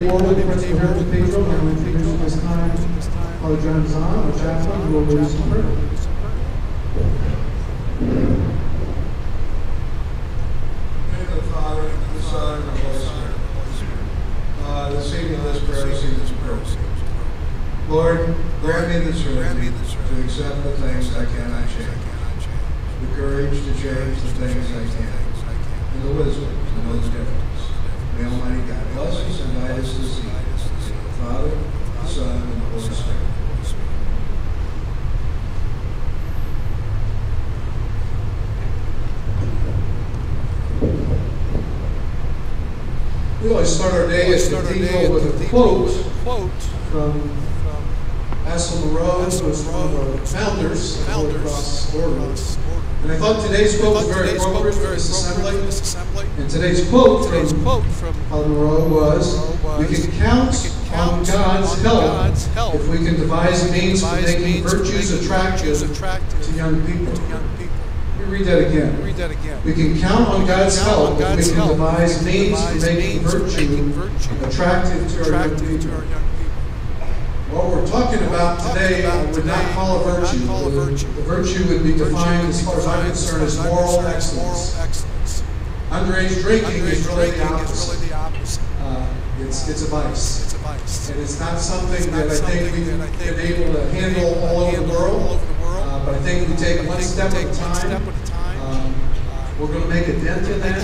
Warden, Principal here at Cathedral, and I'm introducing this time Father John Zahn, our chaplain, who will lead us in prayer. In the Father, the Son, and the Holy Spirit. This evening, let's pray, sing this prayer. Lord, grant me the serenity to accept the things I cannot change, the courage to change the things I can, and the wisdom to know the difference. May Almighty God bless us and guide us this evening. In the Father, the Son, and the Holy Spirit. We always start our day at Cathedral with a quote from Asel Moreau, who was one of our founders of Holy Cross Order. And I thought today's quote was very appropriate for this assembly. And today's quote from Father Moreau was, "We can count on God's help if we can devise means for making virtues attractive to young people." Let me read that again. We can count on God's help if we can devise means for making virtue attractive to our young people. What we're talking about today, I would not call a virtue. The virtue would be defined, as far as I'm concerned, as moral excellence. Underage drinking is really the opposite. It's a vice. And it's not something that I think we've been able to handle all over the world. But I think we take one step at a time. We're going to make a dent in that.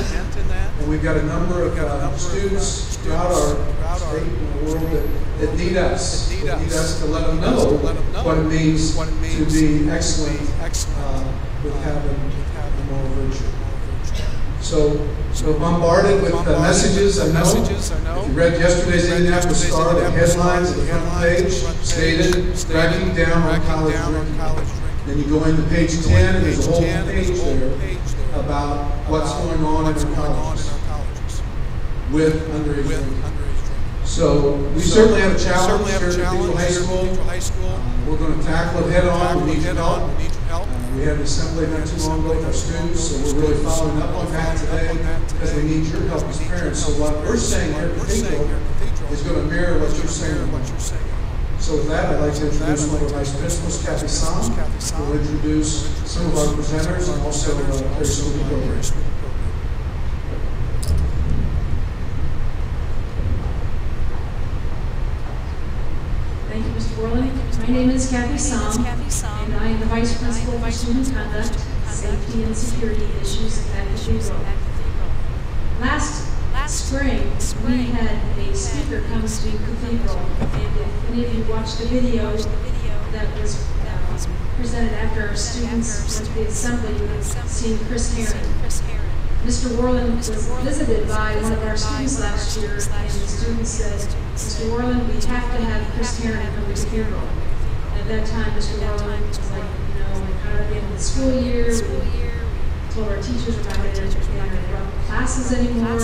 And we've got a number of students throughout our state and the world that need us. That need us to let them know what it means to be excellent with having the moral virtue. So we're bombarded with messages, I know. If you read yesterday's Indianapolis Star, the headlines at the front page stated, "Cracking down on college drinking." Then you go into page 10, and there's a whole page there about what's going on in our colleges with underage drinking. So we certainly have a challenge here at Cathedral High School. We're going to tackle it head on. We need your help. We had an assembly not too long ago with our students, so we're really following up on that today because we need your help as parents. So what we're saying here at Cathedral is going to mirror what you're saying. So with that, I'd like to introduce one of our vice principals, Kathy Sam, who will introduce some of our presenters and also their school program. Thank you, Mr. Worley. My name is Kathy Sam, and I am the Vice Principal for Student Conduct, Safety, and Security Issues at Cathedral. Last spring, we had a speaker come to Cathedral, and if any of you watched the video that was presented after our students went to the assembly, you would have seen Chris Herron. Mr. Worland was visited by one of our students last year, and the student said, "Mr. Worland, we have to have Chris Herron from the Cathedral." And at that time, Mr. Worland was like, we're kind of at the end of the school year. We told our teachers about it in our classes anymore.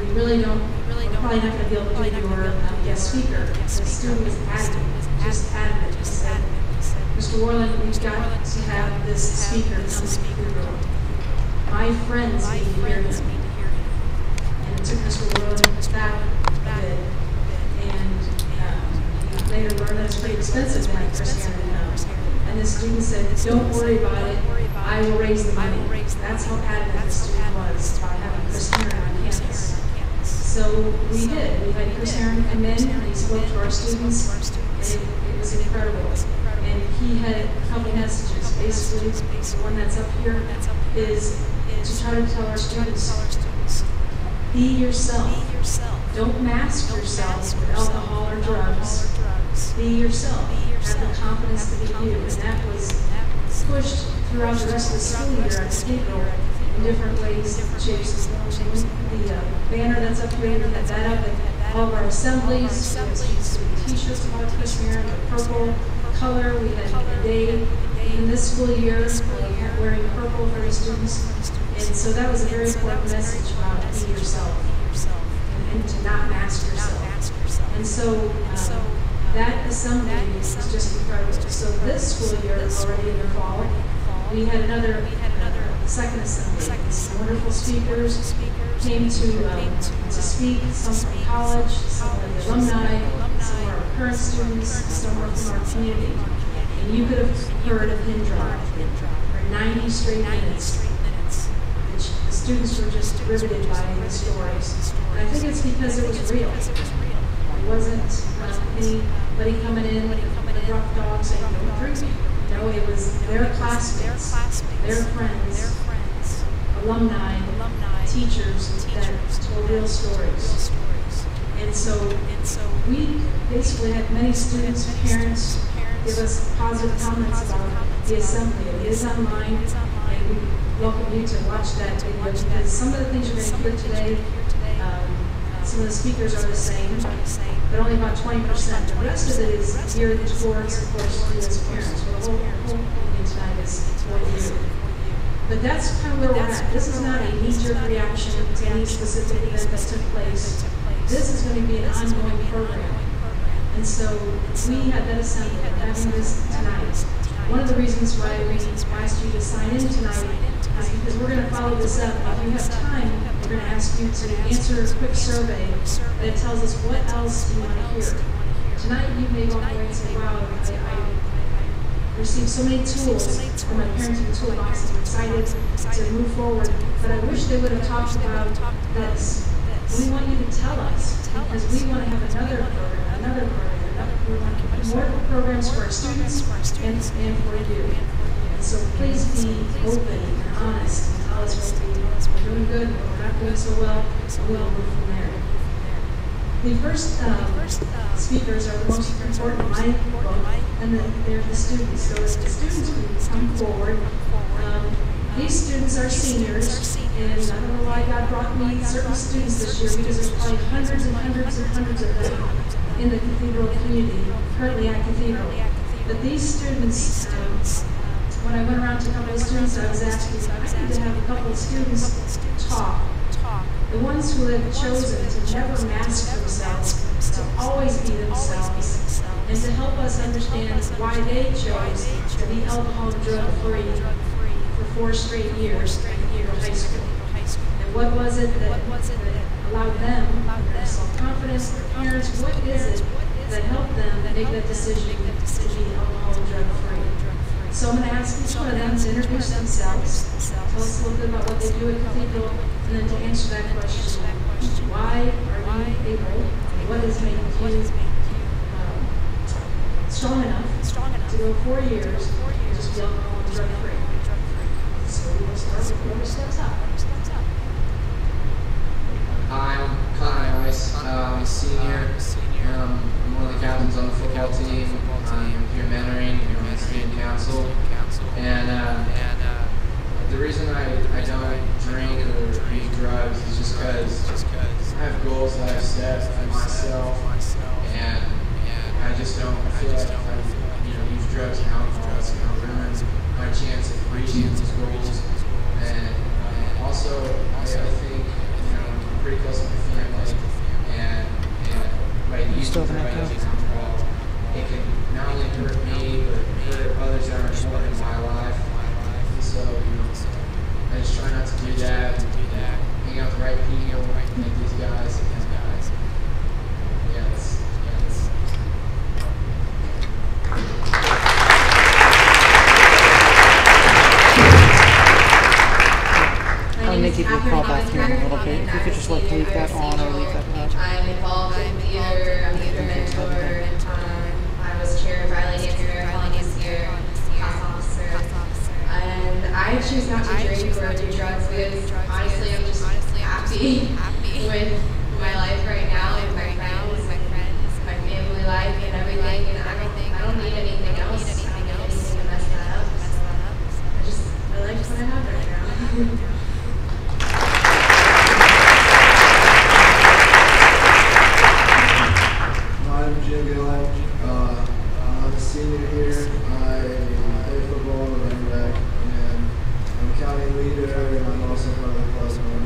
We really don't, we're probably not going to be able to do your guest speaker. The student was adamant, just adamant. He said, "Mr. Worland, we've got to have this speaker come to Cathedral. My friends need to hear him." And it took Mr. Worland back a bit. And he later learned that it's pretty expensive to have Chris Herron come. And the student said, "Don't worry about it. I will raise the money." That's how adamant the student was about having Chris Herron on campus. So we did. We had Chris Herron come in, and he spoke to our students, and it was incredible. And he had a couple messages. Basically, the one that's up here is to try to tell our students, be yourself. Don't mask yourself with alcohol or drugs. Be yourself. Have the confidence to be you. And that was pushed throughout the rest of the school year at Cathedral in different ways, shapes, and forms. The banner that's up here, we had that up at all of our assemblies. We had t-shirts about Chris Herron, the purple color. We had a day in this school year wearing purple for our students. And so that was a very important message about be yourself and to not mask yourself. And so that assembly was just incredible. So this school year, already in the fall, we had another second assembly. Some wonderful speakers came to speak, some from college, some of the alumni, some were our current students, some were from our community. And you could have heard a pin drop for 90 straight minutes. The students were just riveted by the stories. And I think it's because it was real. It wasn't anybody coming in with a rough dog saying, don't drink. No, it was their classmates, their friends, alumni, teachers that told real stories. And so we basically had many students, parents give us positive comments about the assembly. It is online, and we welcome you to watch that video because some of the things you're going to hear today, some of the speakers are the same, but only about 20%. The rest of it is geared towards, of course, you as parents. Well, the whole meeting tonight is for you. But that's kind of where we're at. This is not a knee-jerk reaction to any specific event that took place. This is going to be an ongoing program. And so we had that assembly, we're having this tonight. One of the reasons why we asked you to sign in tonight is because we're going to follow this up. If you have time, we're going to ask you to answer a quick survey that tells us what else you want to hear. Tonight you may walk away and say, wow, I received so many tools from my parenting toolbox. I'm excited to move forward, but I wish they would have talked about this. We want you to tell us because we want to have another program. We want more programs for our students and for you. And so please be open and honest and tell us what we're doing good, what we're not doing so well, and we'll move from there. The first speakers are the most important in my book, and they're the students. So as the students will come forward, these students are seniors, and I don't know why God brought me certain students this year because there's probably hundreds and hundreds and hundreds of them in the Cathedral community, currently at Cathedral. But these students, when I went around to a couple of students, I was asking, I need to have a couple of students talk. The ones who have chosen to never mask themselves, to always be themselves, and to help us understand why they chose to be alcohol and drug free for 4 straight years at Cathedral High School. And what was it that allowed them, their self-confidence, their parents, what is it that helped them make that decision to be alcohol and drug free? So I'm going to ask each one of them to introduce themselves, tell us a little bit about what they do at Cathedral, and then to answer that question, why are you able, what is making you strong enough to go 4 years and just be alcohol and drug free? So we will start with whoever steps up. Hi, I'm Connor Ice. I'm a senior. I'm one of the captains on the football team. I'm here mentoring, I'm in student council. And the reason I don't drink or use drugs is just because I have goals that I've set for myself, and I just don't feel like if I use drugs and alcohol, it's going to ruin my chance of reaching those goals. And also, I think I'm pretty close to my family, and by using drugs and alcohol, it can not only hurt me, but hurt others that are important in my life. And so, I just try not to do that. Hang out with the right people, like these guys and these guys. I'm going to give you a call back here in a little bit. If you could just leave that on or leave that up. I'm involved in theater, I'm theater mentor, I was chair of Violent Anti-Marathon this year, class officer. And I choose not to drink or do drugs because honestly I'm just happy with my life right now and my friends, my family life and everything. And I don't need anything else. I don't need anything to mess that up. I like what I have right now. I'm Jim Gillen. I'm a senior here. I play football and running back, and I'm a county leader, and I'm also part of the club and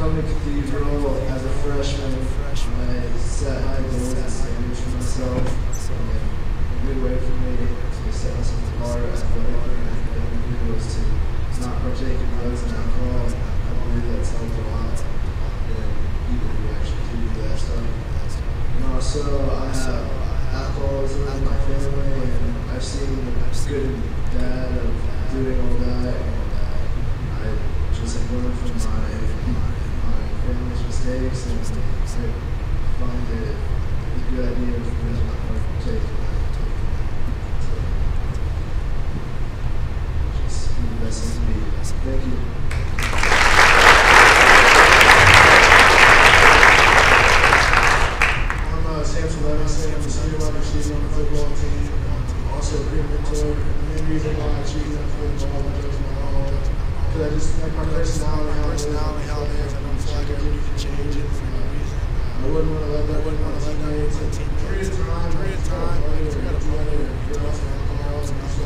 coming to Cathedral as a freshman, I set high goals and standards for myself. And good way for me to set myself apart athletically and academically was to not partake in drugs and alcohol. I believe that's helped a lot in people who actually do that stuff. And also, I have alcoholism in my family, and I've seen the good and bad of doing all that. And I just have learned from my family's mistakes, and I find it a good idea for me to not partake in that. Just be the best thing to be. Thank you. Samson Levinson, I'm the senior wide receiver on the football team. I'm also a great mentor. The main reason why I choose not to play ball is my own. Because I just like my personality, how it is. I don't feel like I really can change it for no reason. I wouldn't want to let that my teammates. And period of time, I got a brother, girls, and alcohol, and so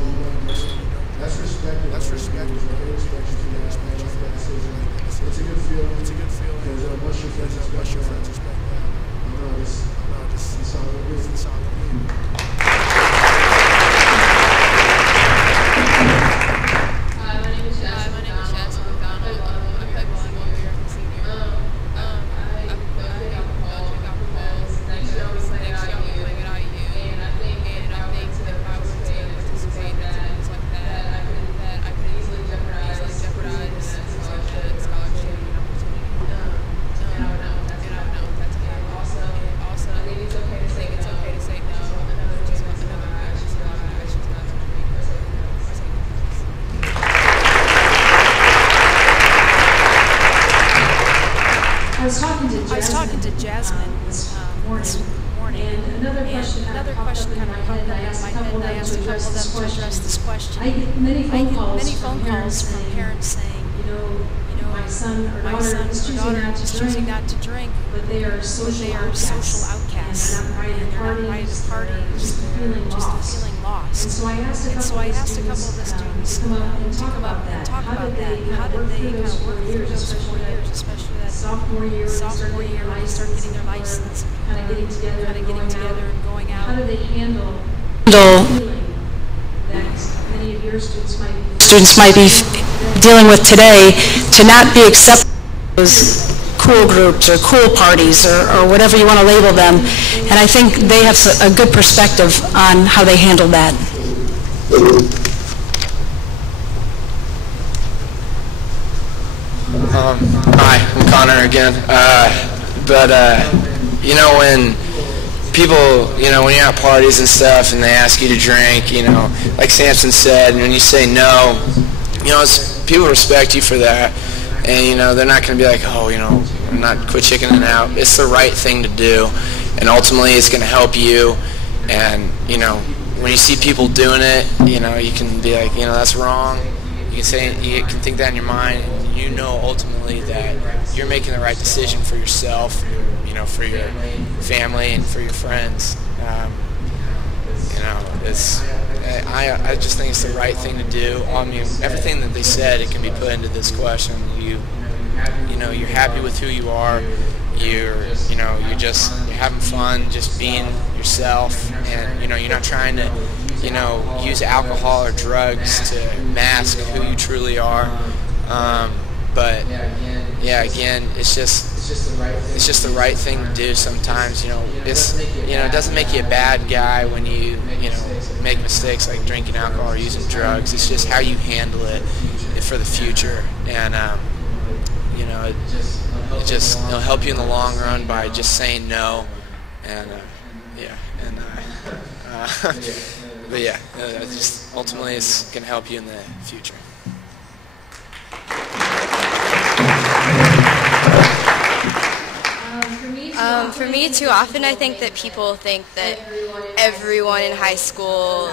that's respected. That's respected. They respect you for that. I like that decision. It's a good feeling. Because once your friends respect that, it's all good. It's all good. My name is Jasmine McDonald. I play ball in senior. I drink alcohol. Next year I'll be playing at IU. And I think if I was to participate in things like that, I could easily jeopardize that scholarship. And I would know what that's about. Also, I think it's okay to say no. Another reason why I choose not to drink or say no. I was talking to Jasmine this morning, and another question kind of popped up in my head. I asked a couple of them to address this question. I get many phone calls from parents saying, you know, my son or daughter is choosing not to drink, but they are social outcasts, and they're not invited to parties, they're just feeling lost. And so I asked a couple of the students to come up and talk about that. How did they kind of work through those 4 years, especially that sophomore year when they start getting their license, kind of getting together and going out. How do they handle the feeling that many of your students might be dealing with today, to not be accepted in those cool groups or cool parties or whatever you want to label them? And I think they have a good perspective on how they handle that. Hi, I'm Connor again. You know, when people, when you're at parties and stuff and they ask you to drink, like Samson said, and when you say no, people respect you for that. And, they're not going to be like, oh, I'm not quit chickening out. It's the right thing to do. And ultimately it's going to help you. And, when you see people doing it, you can be like, that's wrong. You can think that in your mind, and ultimately that you're making the right decision for yourself, for your family and for your friends. I just think it's the right thing to do. I mean, everything that they said, it can be put into this question. You're happy with who you are. You're having fun, just being yourself, and you're not trying to use alcohol or drugs to mask who you truly are. But yeah, again, it's just the right thing to do sometimes. It doesn't make you a bad guy when you make mistakes like drinking alcohol or using drugs. It's just how you handle it for the future, and it'll help you in the long run by just saying no, and but yeah, just ultimately it's gonna help you in the future. For me, too often I think that people think that everyone in high school,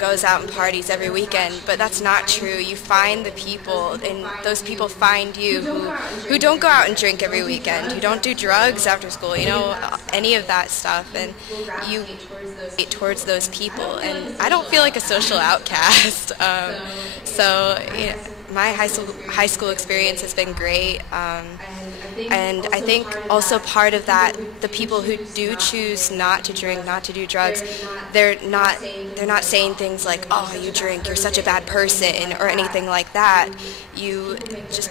goes out and parties every weekend, but that's not true. You find the people, and those people find you who don't go out and drink every weekend, who don't do drugs after school, any of that stuff, and you get towards those people. And I don't feel like a social outcast, so my high school experience has been great. And I think also part of that, the people who do choose not to drink, not to do drugs, they're not saying things like, oh, you drink, you're such a bad person, or anything like that.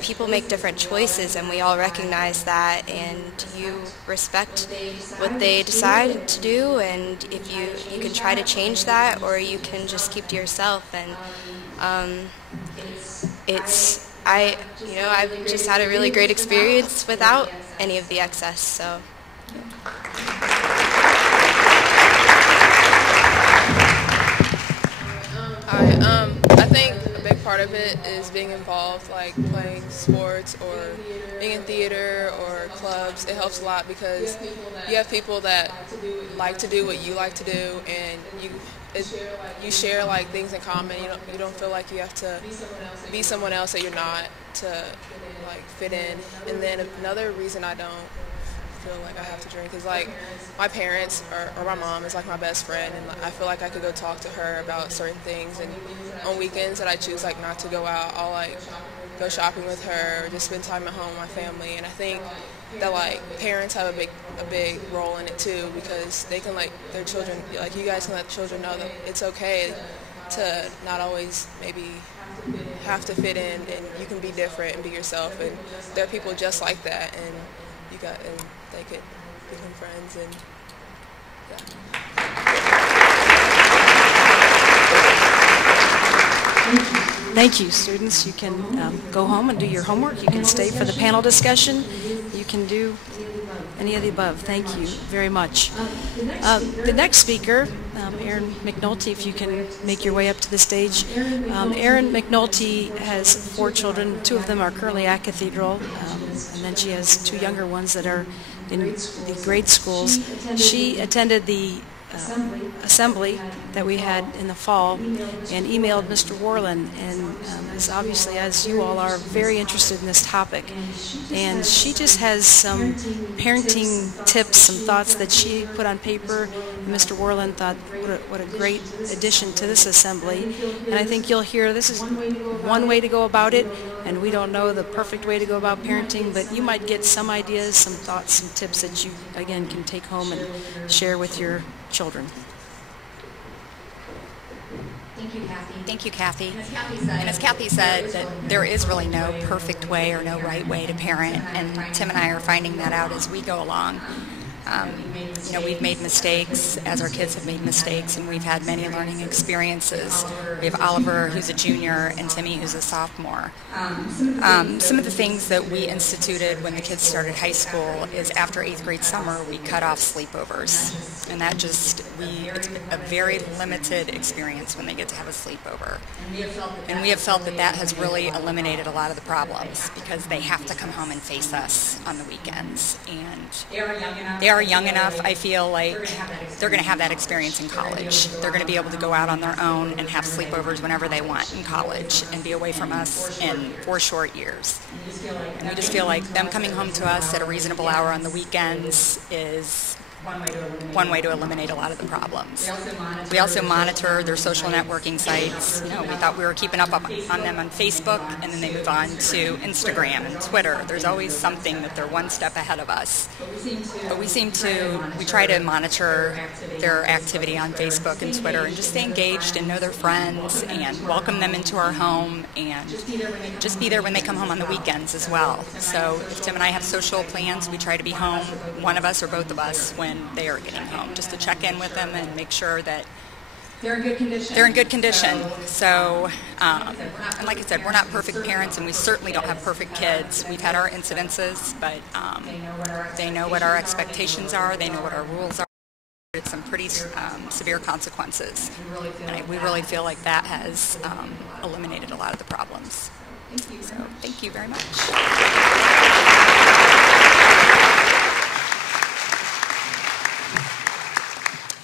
People make different choices, and we all recognize that, and you respect what they decide to do, and if you can try to change that, or you can just keep to yourself. And I've just had a really great experience without any of the excess, so. I think a big part of it is being involved, like playing sports or being in theater or clubs. It helps a lot because you have people that like to do what you like to do, and you share like things in common. You don't feel like you have to be someone else that you're not to like fit in. And then another reason I don't feel like I have to drink is like my parents or my mom is like my best friend, and I feel like I could go talk to her about certain things. And on weekends that I choose like not to go out, I'll like go shopping with her or just spend time at home with my family. And I think that like parents have a big role in it too, because they can like their children, like you guys can let children know that it's okay to not always maybe have to fit in, and you can be different and be yourself, and there are people just like that, and they could become friends. And Thank you, students. You can go home and do your homework. You can stay for the panel discussion. You can do any of the above. Thank you very much. The next speaker, Erin McNulty, if you can make your way up to the stage. Erin McNulty has 4 children. 2 of them are currently at Cathedral, and then she has 2 younger ones that are in the grade schools. She attended the assembly that we had in the fall and emailed Mr. Worland, and is obviously, as you all are, very interested in this topic. And she just has some parenting tips, some thoughts that she put on paper. Mr. Worland thought, what a great addition to this assembly. And I think you'll hear this is one way to go about it, and we don't know the perfect way to go about parenting, but you might get some ideas, some thoughts, some tips that you, again, can take home and share with your children. Thank you, Kathy. Thank you, Kathy. And as Kathy said, that there is really no perfect way or no right way to parent, and Tim and I are finding that out as we go along. We've made mistakes, as our kids have made mistakes, and we've had many learning experiences. We have Oliver, who's a junior, and Timmy, who's a sophomore. Some of the things that we instituted when the kids started high school is after 8th grade summer, we cut off sleepovers. And that it's a very limited experience when they get to have a sleepover. And we have felt that that has really eliminated a lot of the problems, because they have to come home and face us on the weekends. And they are young enough, I feel like they're going to have that experience in college. They're going to be able to go out on their own and have sleepovers whenever they want in college and be away from us in 4 short years. And we just feel like them coming home to us at a reasonable hour on the weekends is one way to eliminate a lot of the problems. We also monitor their social networking sites. We thought we were keeping up on them on Facebook, and then they move on to Instagram and Twitter. There's always something that they're one step ahead of us. But we try to monitor their activity on Facebook and Twitter and just stay engaged and know their friends and welcome them into our home and just be there when they come home on the weekends as well. So if Tim and I have social plans, we try to be home, one of us or both of us, when they are getting home, just to check in with them and make sure that they're in good condition. So, and like I said, we're not perfect parents, and we certainly don't have perfect kids. We've had our incidences, but they know what our expectations are. They know what our rules are. It's some pretty severe consequences, and we really feel like that has eliminated a lot of the problems. So, thank you very much.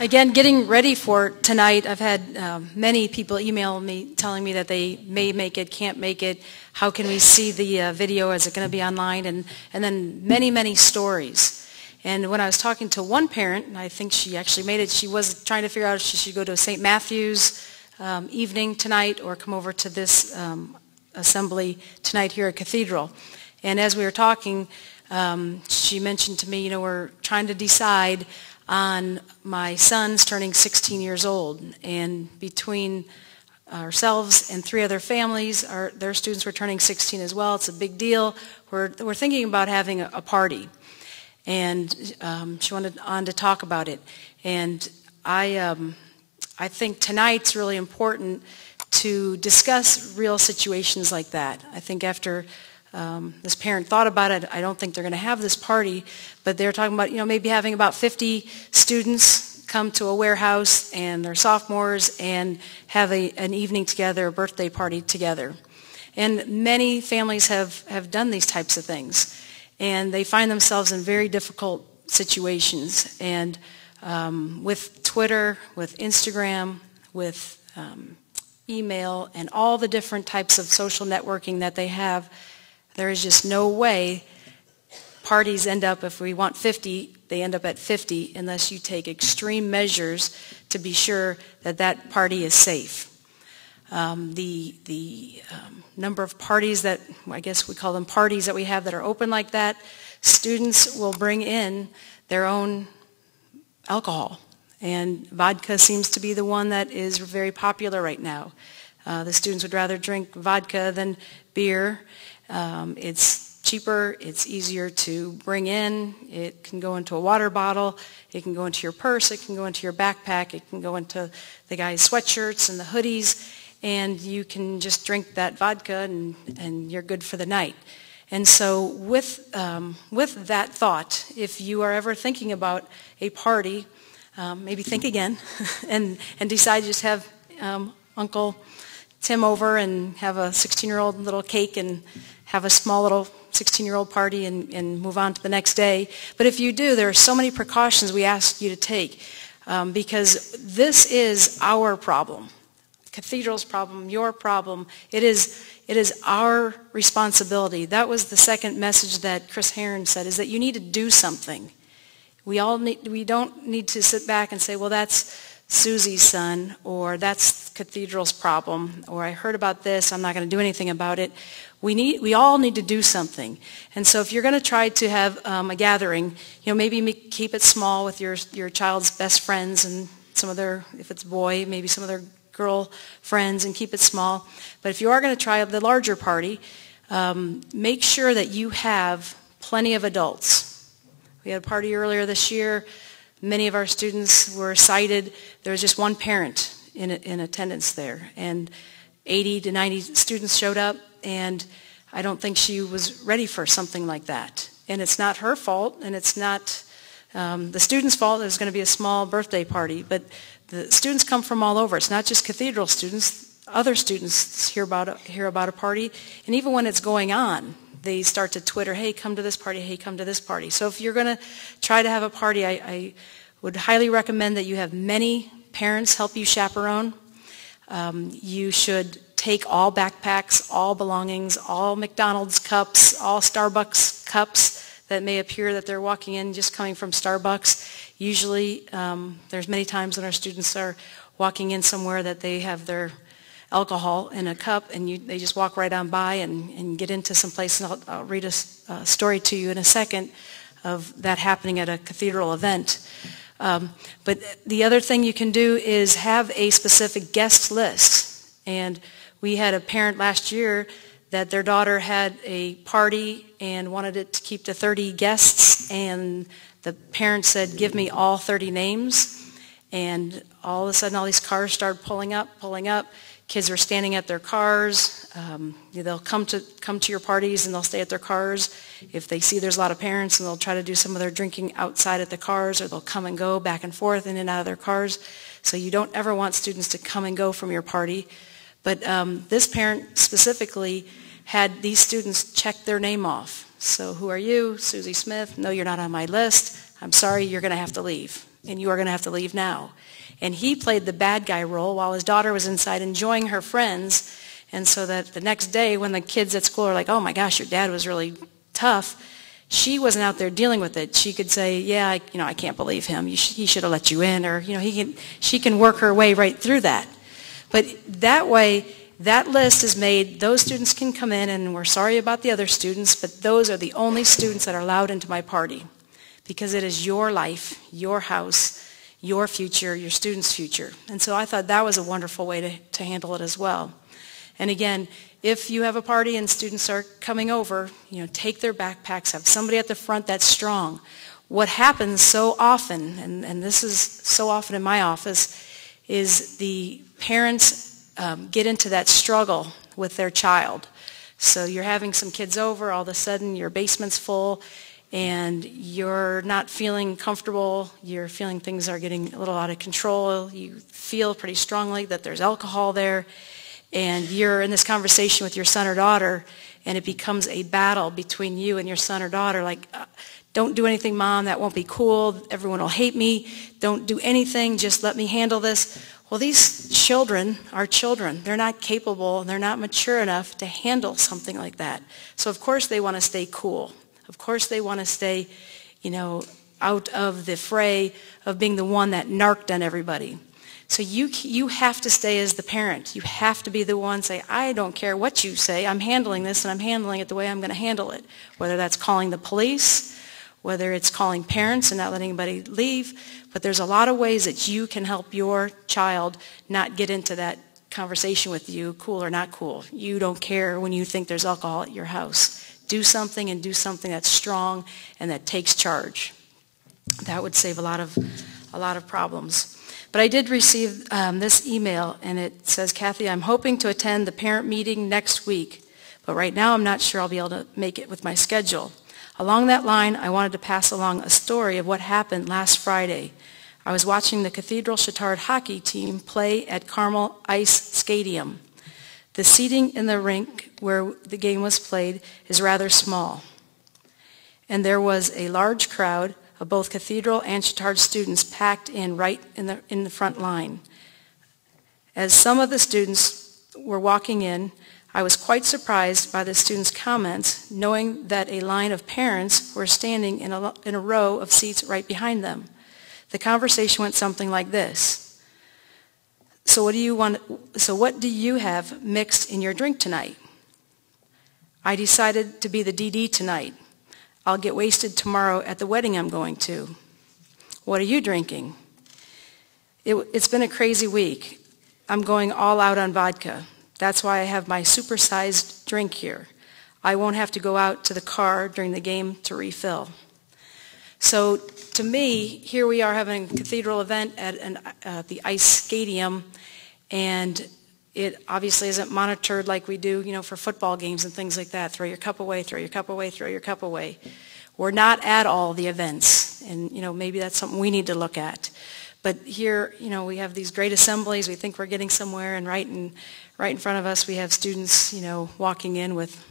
Again, getting ready for tonight, I've had many people email me telling me that they may make it, can't make it. How can we see the video? Is it going to be online? And then many, many stories. And when I was talking to one parent, and I think she actually made it, she was trying to figure out if she should go to St. Matthew's evening tonight or come over to this assembly tonight here at Cathedral. And as we were talking, She mentioned to me, we're trying to decide on my son's turning 16 years old, and between ourselves and 3 other families, their students were turning 16 as well. It's a big deal. We're thinking about having a party, and she wanted on to talk about it. And I think tonight's really important to discuss real situations like that. I think after this parent thought about it, I don't think they're going to have this party, but they're talking about, maybe having about 50 students come to a warehouse, and they're sophomores, and have an evening together, a birthday party together. And many families have done these types of things, and they find themselves in very difficult situations. And with Twitter, with Instagram, with email, and all the different types of social networking that they have, there is just no way parties end up, if we want 50, they end up at 50 unless you take extreme measures to be sure that that party is safe. The number of parties that, I guess we call them parties, that we have that are open like that, students will bring in their own alcohol. And vodka seems to be the one that is very popular right now. The students would rather drink vodka than beer. It's cheaper, it's easier to bring in, it can go into a water bottle, it can go into your purse, it can go into your backpack, it can go into the guys' sweatshirts and the hoodies, and you can just drink that vodka and you're good for the night. And so with that thought, if you are ever thinking about a party, maybe think again and decide to just have Uncle Tim over and have a 16-year-old little cake and have a small little 16-year-old party and move on to the next day. But if you do, there are so many precautions we ask you to take because this is our problem. Cathedral's problem, your problem. It is our responsibility. That was the second message that Chris Heron said, is that you need to do something. We don't need to sit back and say, well, that's Susie's son, or that's Cathedral's problem, or I heard about this, I'm not going to do anything about it. We all need to do something. And so if you're going to try to have a gathering, maybe keep it small with your child's best friends and some of their, if it's boy, maybe some of their girl friends, and keep it small. But if you are going to try the larger party, make sure that you have plenty of adults. We had a party earlier this year. Many of our students were cited. There was just one parent in attendance there, and 80 to 90 students showed up, and I don't think she was ready for something like that. And it's not her fault, and it's not the students' fault. There's going to be a small birthday party, but the students come from all over. It's not just Cathedral students. Other students hear about a party, and even when it's going on, they start to Twitter, hey, come to this party, hey, come to this party. So if you're going to try to have a party, I would highly recommend that you have many parents help you chaperone. You should take all backpacks, all belongings, all McDonald's cups, all Starbucks cups that may appear that they're walking in just coming from Starbucks. Usually there's many times when our students are walking in somewhere that they have their alcohol in a cup, and they just walk right on by and get into some place. And I'll read a story to you in a second of that happening at a Cathedral event. But the other thing you can do is have a specific guest list. And we had a parent last year that their daughter had a party and wanted it to keep to 30 guests, and the parent said, give me all 30 names. And all of a sudden all these cars started pulling up. Kids are standing at their cars. They'll come to your parties and they'll stay at their cars. If they see there's a lot of parents, and they'll try to do some of their drinking outside at the cars, or they'll come and go back and forth in and out of their cars. So you don't ever want students to come and go from your party. But this parent specifically had these students check their name off. So who are you? Susie Smith. No, you're not on my list. I'm sorry, you're going to have to leave. And you are going to have to leave now. And he played the bad guy role while his daughter was inside enjoying her friends. And so that the next day when the kids at school are like, oh my gosh, your dad was really tough, she wasn't out there dealing with it. She could say, yeah, I can't believe him. He should have let you in. Or, she can work her way right through that. But that way, That list is made, those students can come in, and we're sorry about the other students, but those are the only students that are allowed into my party, because it is your life, your house, your future, your students' future. And so I thought that was a wonderful way to handle it as well. And again, if you have a party and students are coming over, take their backpacks, have somebody at the front that's strong. What happens so often, and this is so often in my office, is the parents get into that struggle with their child. So you're having some kids over, all of a sudden your basement's full, and you're not feeling comfortable, you're feeling things are getting a little out of control, you feel pretty strongly that there's alcohol there, and you're in this conversation with your son or daughter, and it becomes a battle between you and your son or daughter, like, don't do anything, Mom, that won't be cool, everyone will hate me, don't do anything, just let me handle this. Well, these children are children. They're not capable, they're not mature enough to handle something like that. So of course they want to stay cool. Of course they want to stay, out of the fray of being the one that narked on everybody. So you have to stay as the parent. You have to be the one say, I don't care what you say, I'm handling this and I'm handling it the way I'm going to handle it. Whether that's calling the police, whether it's calling parents and not letting anybody leave, but there's a lot of ways that you can help your child not get into that conversation with you, cool or not cool. You don't care when you think there's alcohol at your house. Do something, and do something that's strong and that takes charge. That would save a lot of problems. But I did receive this email, and it says, Kathy, I'm hoping to attend the parent meeting next week, but right now I'm not sure I'll be able to make it with my schedule. Along that line, I wanted to pass along a story of what happened last Friday. I was watching the Cathedral hockey team play at Carmel Ice Stadium. The seating in the rink where the game was played is rather small, and there was a large crowd of both Cathedral and Chittard students packed in right in the front line. As some of the students were walking in, I was quite surprised by the students' comments, knowing that a line of parents were standing in a row of seats right behind them. The conversation went something like this. So what do you have mixed in your drink tonight? I decided to be the DD tonight. I'll get wasted tomorrow at the wedding I'm going to. What are you drinking? It's been a crazy week. I'm going all out on vodka. That's why I have my supersized drink here. I won't have to go out to the car during the game to refill. So to me, here we are having a Cathedral event at the Ice Stadium, and it obviously isn't monitored like we do, for football games and things like that. Throw your cup away, throw your cup away, throw your cup away. We're not at all the events, and maybe that's something we need to look at. But here, we have these great assemblies. We think we're getting somewhere, and right in front of us, we have students, walking in with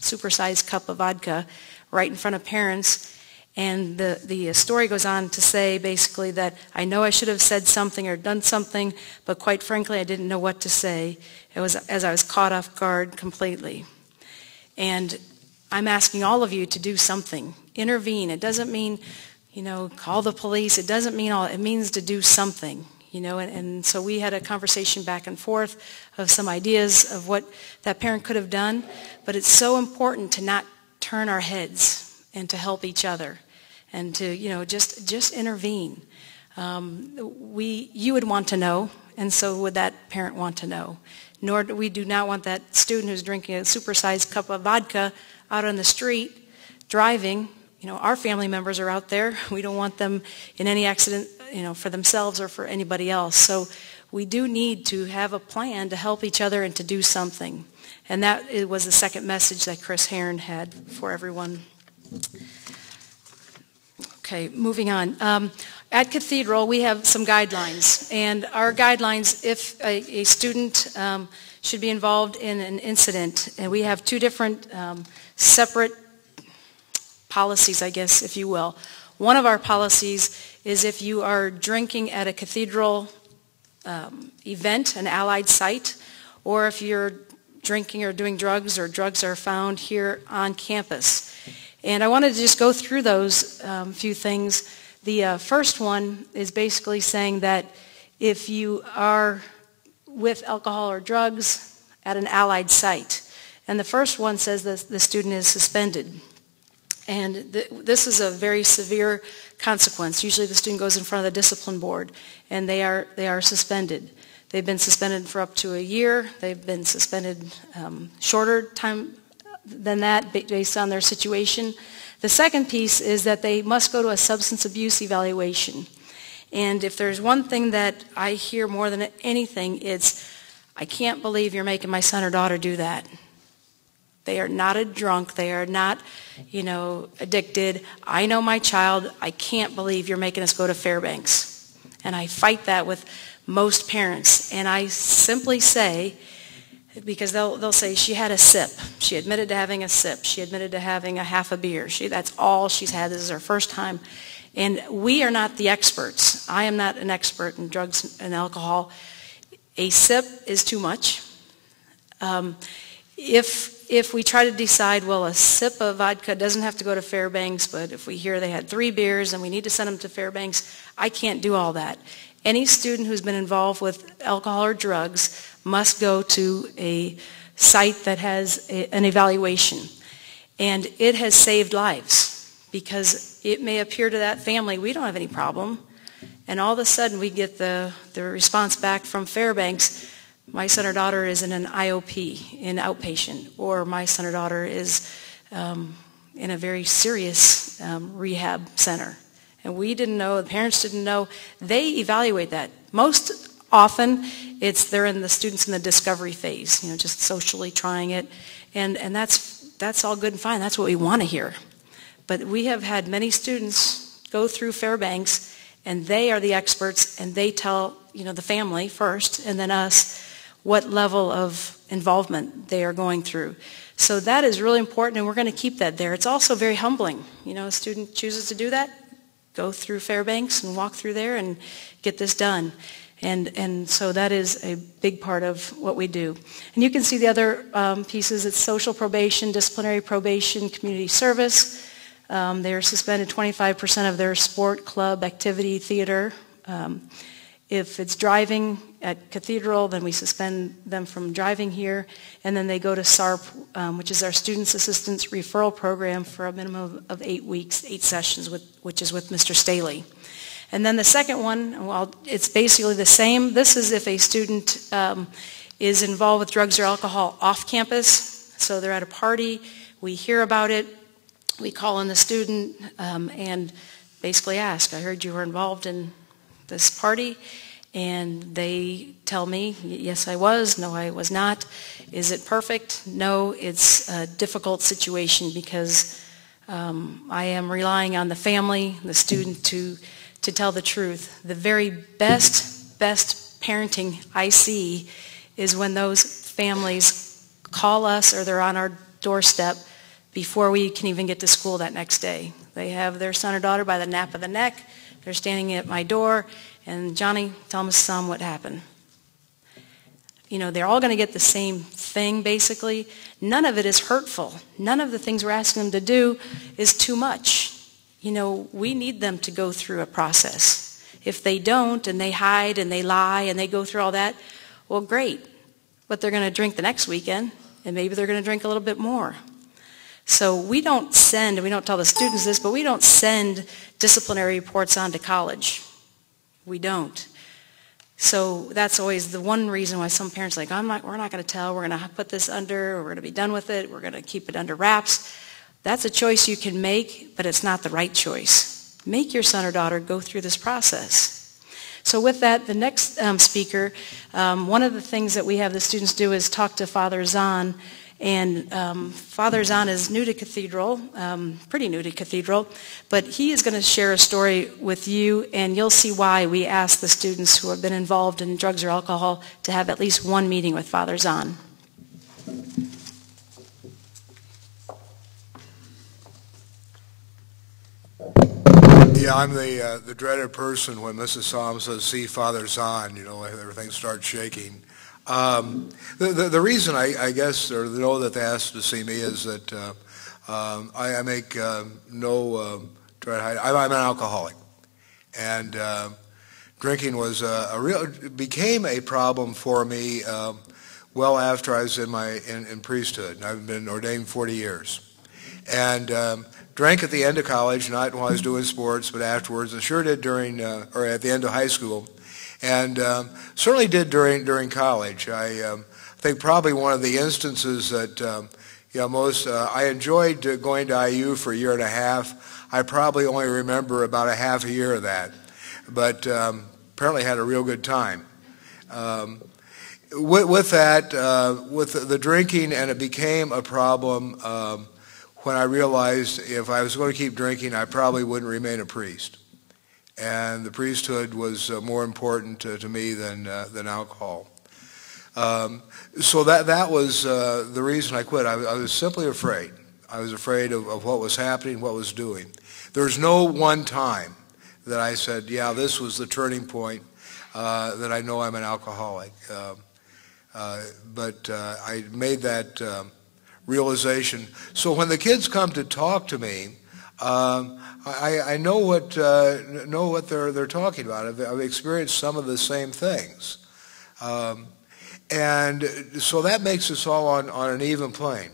supersized cup of vodka right in front of parents. And the story goes on to say basically that I know I should have said something or done something, but quite frankly, I didn't know what to say. It was as I was caught off guard completely. And I'm asking all of you to do something. Intervene. It doesn't mean, call the police. It doesn't mean all. It means to do something. And so we had a conversation back and forth of some ideas of what that parent could have done, but it's so important to not turn our heads and to help each other and to, just intervene. You would want to know, and so would that parent want to know. Nor do not want that student who's drinking a supersized cup of vodka out on the street driving. Our family members are out there. We don't want them in any accident, for themselves or for anybody else. So we do need to have a plan to help each other and to do something. And that was the second message that Chris Heron had for everyone. Okay, moving on. At Cathedral, we have some guidelines. And our guidelines, if a student should be involved in an incident, and we have two different separate policies, I guess, if you will. One of our policies is if you are drinking at a Cathedral event, an allied site, or if you're drinking or doing drugs or drugs are found here on campus. And I wanted to just go through those few things. The first one is basically saying that if you are with alcohol or drugs, at an allied site. And the first one says that the student is suspended. And this is a very severe consequence. Usually the student goes in front of the discipline board, and they are suspended. They've been suspended for up to a year. They've been suspended shorter time than that based on their situation. The second piece is that they must go to a substance abuse evaluation. And if there's one thing that I hear more than anything, it's, I can't believe you're making my son or daughter do that. They are not a drunk. They are not, addicted. I know my child. I can't believe you're making us go to Fairbanks. And I fight that with most parents. And I simply say, because they'll say she had a sip. She admitted to having a sip. She admitted to having a half a beer. That's all she's had. This is her first time. And we are not the experts. I am not an expert in drugs and alcohol. A sip is too much. If we try to decide, well, a sip of vodka doesn't have to go to Fairbanks, but if we hear they had 3 beers and we need to send them to Fairbanks, I can't do all that. Any student who's been involved with alcohol or drugs must go to a site that has an evaluation. And it has saved lives, because it may appear to that family, we don't have any problem. And all of a sudden we get the response back from Fairbanks, my son or daughter is in an IOP, in outpatient, or my son or daughter is in a very serious rehab center. And we didn't know, the parents didn't know. They evaluate that. Most often, they're in the students in the discovery phase, just socially trying it. And that's all good and fine. That's what we want to hear. But we have had many students go through Fairbanks, and they are the experts, and they tell, the family first, and then us, what level of involvement they are going through. So that is really important, and we're going to keep that there. It's also very humbling. A student chooses to do that, go through Fairbanks and walk through there and get this done. And so that is a big part of what we do. And you can see the other pieces. It's social probation, disciplinary probation, community service. They are suspended 25% of their sport, club, activity, theater. If it's driving at Cathedral, then we suspend them from driving here. And then they go to SARP, which is our Students Assistance Referral Program, for a minimum of 8 weeks, 8 sessions, which is with Mr. Staley. And then the second one, well, it's basically the same. This is if a student is involved with drugs or alcohol off campus. So they're at a party, we hear about it, we call in the student and basically ask, I heard you were involved in this party, and they tell me, yes, I was, no, I was not. Is it perfect? No, it's a difficult situation, because I am relying on the family, the student, to tell the truth. The very best parenting I see is when those families call us, or they're on our doorstep before we can even get to school that next day. They have their son or daughter by the nape of the neck. They're standing at my door, and Johnny, tell Miss Sam what happened. They're all going to get the same thing, basically. None of it is hurtful. None of the things we're asking them to do is too much. We need them to go through a process. If they don't, and they hide, and they lie, and they go through all that, well, great. But they're going to drink the next weekend, and maybe they're going to drink a little bit more. So we don't send, and we don't tell the students this, but we don't send disciplinary reports on to college. We don't. So that's always the one reason why some parents are like, we're not going to tell, we're going to put this under, we're going to be done with it, we're going to keep it under wraps. That's a choice you can make, but it's not the right choice. Make your son or daughter go through this process. So with that, the next speaker, one of the things that we have the students do is talk to Father Zahn. And Father Zahn is new to Cathedral, pretty new to Cathedral, but he is going to share a story with you, and you'll see why we ask the students who have been involved in drugs or alcohol to have at least one meeting with Father Zahn. Yeah, I'm the dreaded person when Mrs. Sam says, "See Father Zahn," everything starts shaking. The reason I guess, or know that they asked to see me, is that I make no I'm an alcoholic, and drinking was became a problem for me well after I was in priesthood. I've been ordained 40 years. And drank at the end of college, not while I was doing sports, but afterwards, and sure did during, or at the end of high school. And certainly did during college. I think probably one of the instances that I enjoyed going to IU for a year and a half. I probably only remember about a half a year of that, but apparently had a real good time. With that, with the drinking, and it became a problem when I realized if I was going to keep drinking, I probably wouldn't remain a priest. And the priesthood was more important to me than alcohol. So that was the reason I quit. I was simply afraid. I was afraid of what was happening, what was doing. There's no one time that I said, yeah, this was the turning point, that I know I'm an alcoholic. But I made that realization. So when the kids come to talk to me, I know what they're talking about. I've experienced some of the same things. And so that makes us all on an even plane.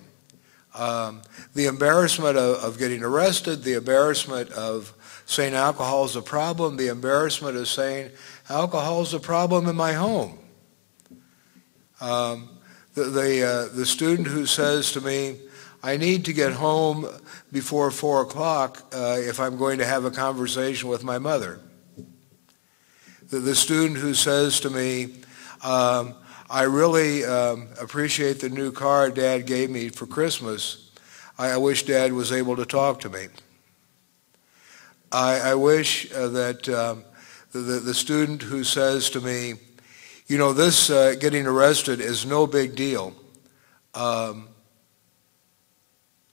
The embarrassment of getting arrested, the embarrassment of saying alcohol is a problem, the embarrassment of saying alcohol is a problem in my home. The student who says to me, I need to get home before 4 o'clock if I'm going to have a conversation with my mother. The student who says to me, I really appreciate the new car Dad gave me for Christmas. I wish Dad was able to talk to me. I wish that the student who says to me, you know, this getting arrested is no big deal.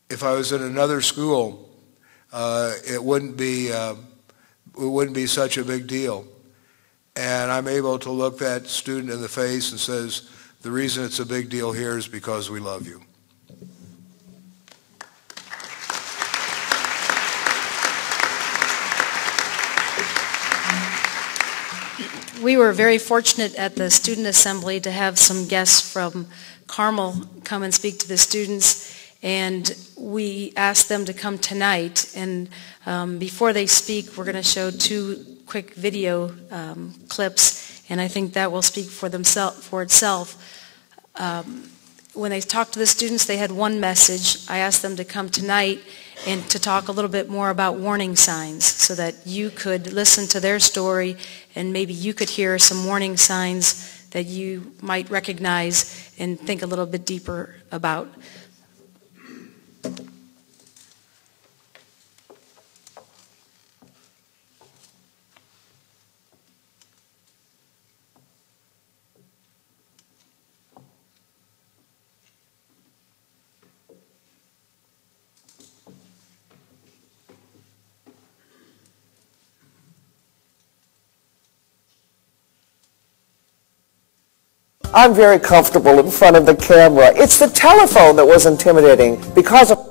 If I was in another school, it wouldn't be such a big deal. And I'm able to look that student in the face and says, the reason it's a big deal here is because we love you. We were very fortunate at the student assembly to have some guests from Carmel come and speak to the students, and we asked them to come tonight. And before they speak, we're going to show 2 quick video clips, and I think that will speak for itself. When they talked to the students, they had one message. I asked them to come tonight and to talk a little bit more about warning signs so that you could listen to their story and maybe you could hear some warning signs that you might recognize and think a little bit deeper about. I'm very comfortable in front of the camera. It's the telephone that was intimidating because of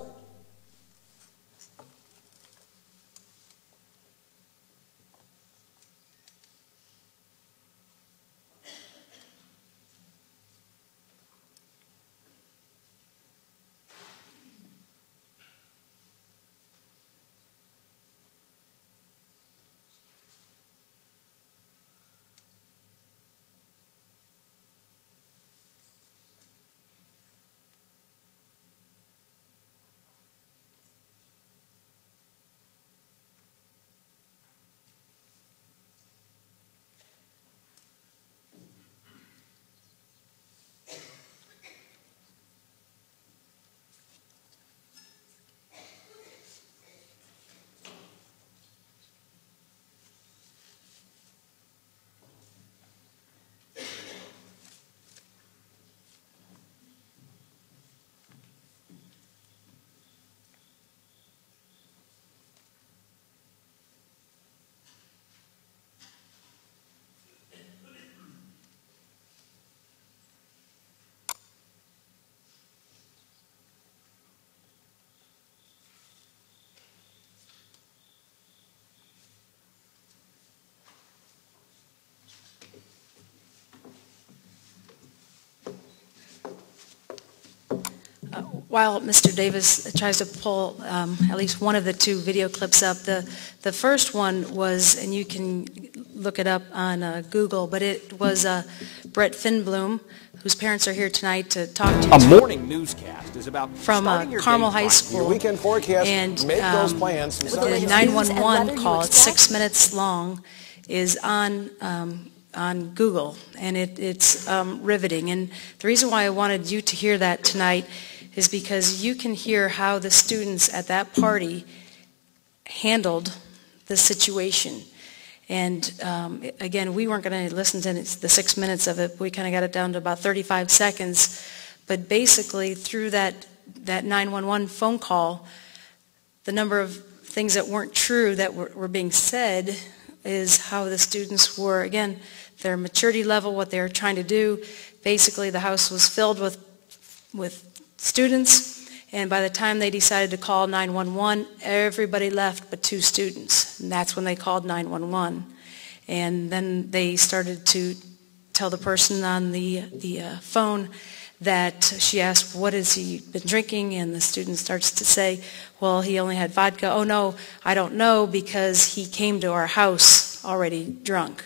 while Mr. Davis tries to pull at least one of the two video clips up, the first one was, and you can look it up on Google, but it was Brett Finbloom, whose parents are here tonight to talk to you. A morning newscast is about from Carmel High School. Your weekend forecast, and make those plans. The 911 call, it's 6 minutes long, is on Google, and it's riveting. And the reason why I wanted you to hear that tonight is because you can hear how the students at that party handled the situation. And again, we weren't going to listen to the 6 minutes of it. We kind of got it down to about 35 seconds. But basically, through that 911 phone call, the number of things that weren't true that were being said is how the students were, again, their maturity level, what they were trying to do. Basically, the house was filled with students, and by the time they decided to call 911, everybody left but 2 students, and that's when they called 911. And then they started to tell the person on the phone that she asked, what has he been drinking? And the student starts to say, well, he only had vodka. Oh, no, I don't know, because he came to our house already drunk.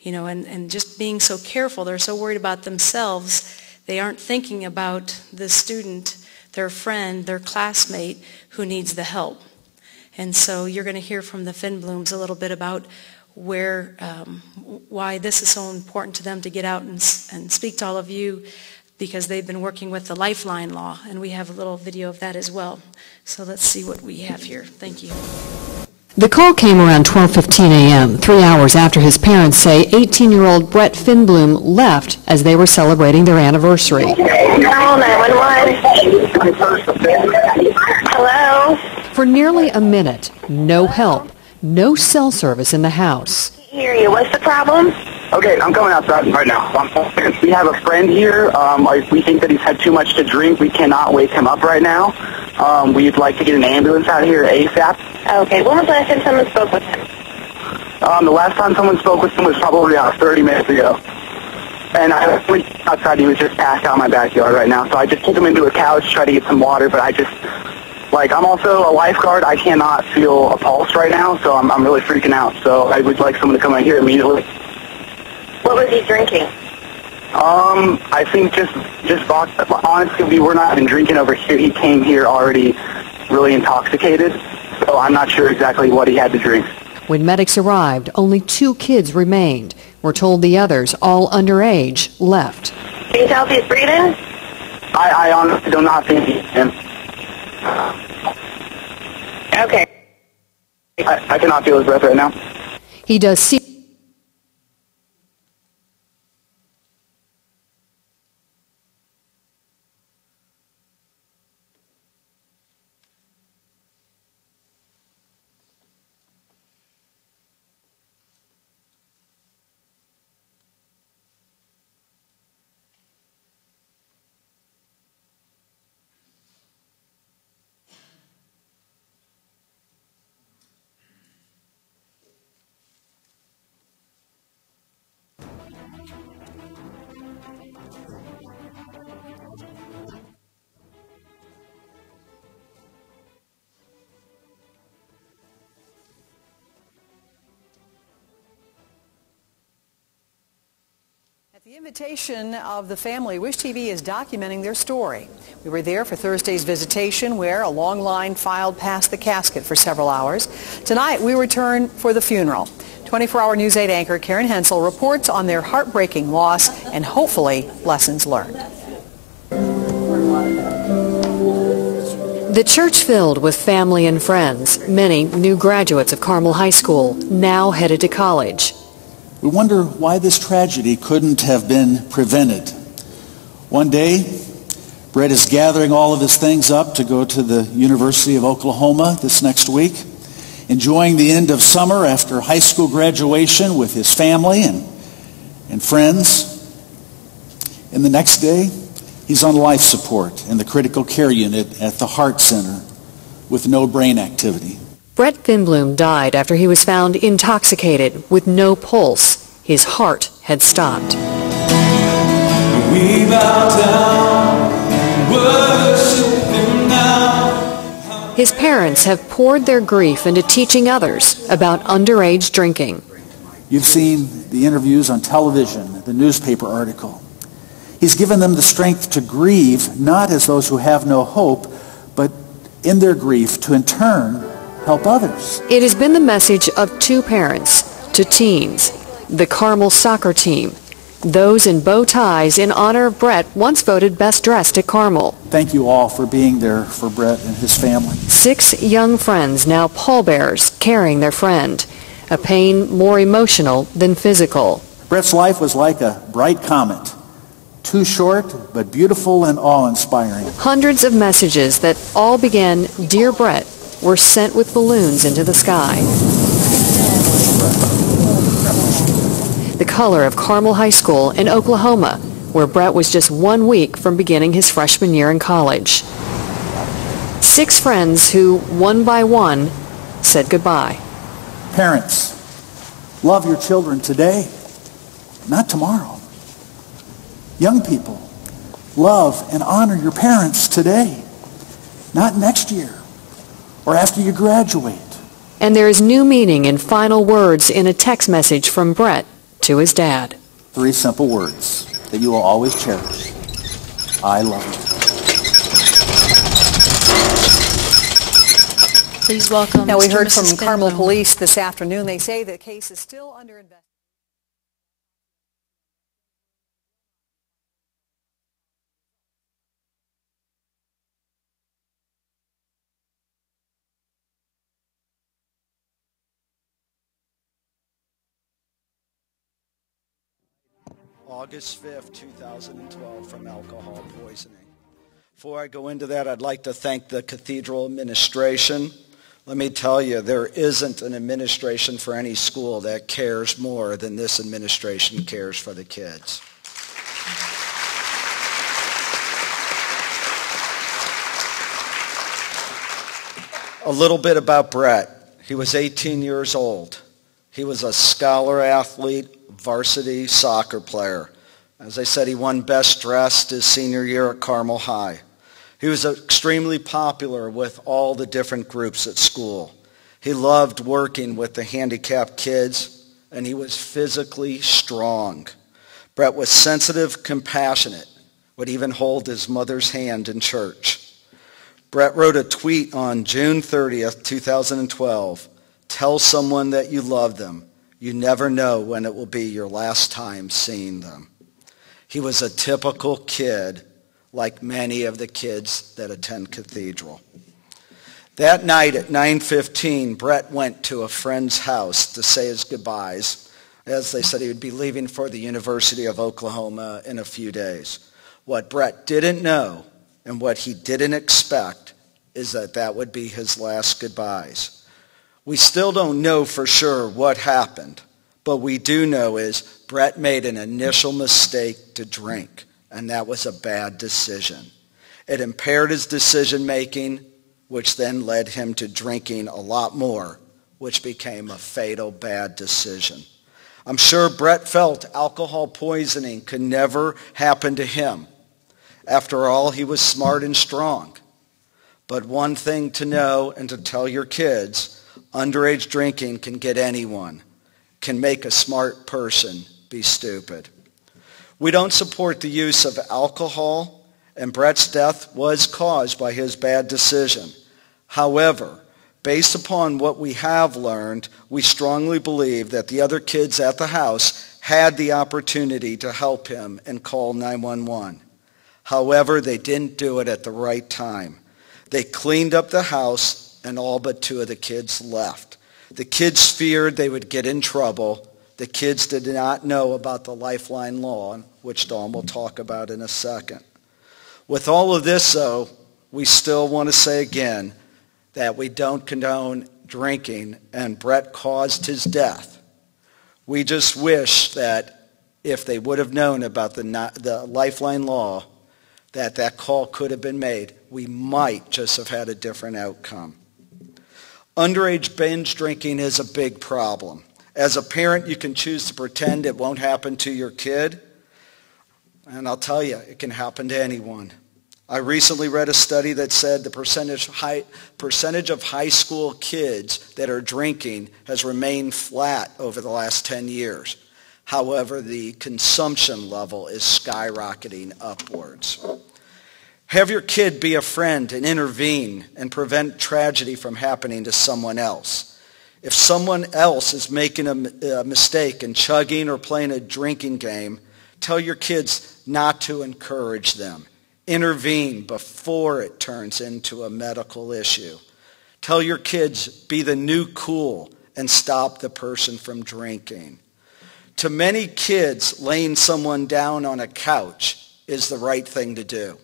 You know, and just being so careful, they're so worried about themselves, they aren't thinking about the student, their friend, their classmate who needs the help. And so you're going to hear from the Finblooms a little bit about why this is so important to them to get out and speak to all of you, because they've been working with the Lifeline law, and we have a little video of that as well. So let's see what we have here. Thank you. The call came around 12:15 a.m., 3 hours after his parents say 18-year-old Brett Finbloom left as they were celebrating their anniversary. Call 911. Hello? For nearly a minute, no help, no cell service in the house. I hear you. What's the problem? Okay, I'm coming outside right now. We have a friend here. We think that he's had too much to drink. We cannot wake him up right now. We'd like to get an ambulance out here ASAP. Okay, when was the last time someone spoke with him? The last time someone spoke with him was probably about 30 minutes ago. And I went outside, he was just passed out in my backyard right now. So I just took him into a couch, tried to get some water, but I'm also a lifeguard. I cannot feel a pulse right now, so I'm really freaking out. So I would like someone to come out here immediately. What was he drinking? I think just vodka. Honestly, we were not even drinking over here. He came here already really intoxicated, so I'm not sure exactly what he had to drink. When medics arrived, only 2 kids remained. We're told the others, all underage, left. Can you tell if he's breathing? I honestly do not think he can. Okay. I cannot feel his breath right now. He does see. At the invitation of the family, Wish TV is documenting their story. We were there for Thursday's visitation, where a long line filed past the casket for several hours. Tonight, we return for the funeral. 24-hour News 8 anchor Karen Hensel reports on their heartbreaking loss and hopefully lessons learned. The church filled with family and friends, many new graduates of Carmel High School, now headed to college. We wonder why this tragedy couldn't have been prevented. One day, Brett is gathering all of his things up to go to the University of Oklahoma this next week, enjoying the end of summer after high school graduation with his family and friends. And the next day, he's on life support in the critical care unit at the Heart Center with no brain activity. Brett Finbloom died after he was found intoxicated with no pulse. His heart had stopped. We bow down, worship His parents have poured their grief into teaching others about underage drinking. You've seen the interviews on television, the newspaper article. He's given them the strength to grieve, not as those who have no hope, but in their grief to in turn help others. It has been the message of two parents to teens, the Carmel soccer team, those in bow ties in honor of Brett, once voted best dressed at Carmel. Thank you all for being there for Brett and his family. 6 young friends, now pallbearers, carrying their friend. A pain more emotional than physical. Brett's life was like a bright comet. Too short, but beautiful and awe-inspiring. Hundreds of messages that all began, "Dear Brett," were sent with balloons into the sky. The color of Carmel High School in Oklahoma, where Brett was just 1 week from beginning his freshman year in college. 6 friends who, one by one, said goodbye. Parents, love your children today, not tomorrow. Young people, love and honor your parents today, not next year or after you graduate. And there is new meaning in final words in a text message from Brett to his dad. 3 simple words that you will always cherish. I love you. Please welcome. Now, we Mr. heard and Mrs. from Carmel Finley. Police this afternoon. They say the case is still under investigation. August 5th, 2012, from alcohol poisoning. Before I go into that, I'd like to thank the Cathedral administration. Let me tell you, there isn't an administration for any school that cares more than this administration cares for the kids. A little bit about Brett. He was 18 years old. He was a scholar athlete, varsity soccer player. As I said, he won best dressed his senior year at Carmel High. He was extremely popular with all the different groups at school. He loved working with the handicapped kids, and he was physically strong. Brett was sensitive, compassionate, would even hold his mother's hand in church. Brett wrote a tweet on June 30th, 2012. Tell someone that you love them. You never know when it will be your last time seeing them. He was a typical kid, like many of the kids that attend Cathedral. That night at 9:15, Brett went to a friend's house to say his goodbyes. As they said, he would be leaving for the University of Oklahoma in a few days. What Brett didn't know and what he didn't expect is that that would be his last goodbyes. We still don't know for sure what happened, but we do know is Brett made an initial mistake to drink, and that was a bad decision. It impaired his decision making, which then led him to drinking a lot more, which became a fatal bad decision. I'm sure Brett felt alcohol poisoning could never happen to him. After all, he was smart and strong. But one thing to know and to tell your kids, underage drinking can get anyone, can make a smart person be stupid. We don't support the use of alcohol, and Brett's death was caused by his bad decision. However, based upon what we have learned, we strongly believe that the other kids at the house had the opportunity to help him and call 911. However, they didn't do it at the right time. They cleaned up the house, and all but 2 of the kids left. The kids feared they would get in trouble. The kids did not know about the Lifeline law, which Dawn will talk about in a second. With all of this, though, we still want to say again that we don't condone drinking, and Brett caused his death. We just wish that if they would have known about the Lifeline law, that call could have been made. We might just have had a different outcome. Underage binge drinking is a big problem. As a parent, you can choose to pretend it won't happen to your kid. And I'll tell you, it can happen to anyone. I recently read a study that said the percentage of high school kids that are drinking has remained flat over the last 10 years. However, the consumption level is skyrocketing upwards. Have your kid be a friend and intervene and prevent tragedy from happening to someone else. If someone else is making a mistake and chugging or playing a drinking game, tell your kids not to encourage them. Intervene before it turns into a medical issue. Tell your kids, be the new cool and stop the person from drinking. To many kids, laying someone down on a couch is the right thing to do.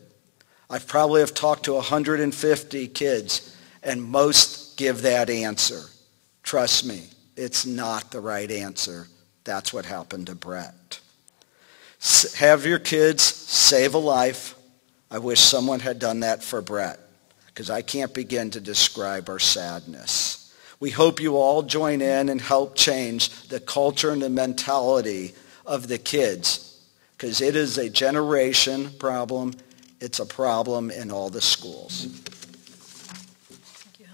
I probably have talked to 150 kids, and most give that answer. Trust me, it's not the right answer. That's what happened to Brett. Have your kids save a life. I wish someone had done that for Brett, because I can't begin to describe our sadness. We hope you all join in and help change the culture and the mentality of the kids, because it is a generation problem. It's a problem in all the schools. Thank you,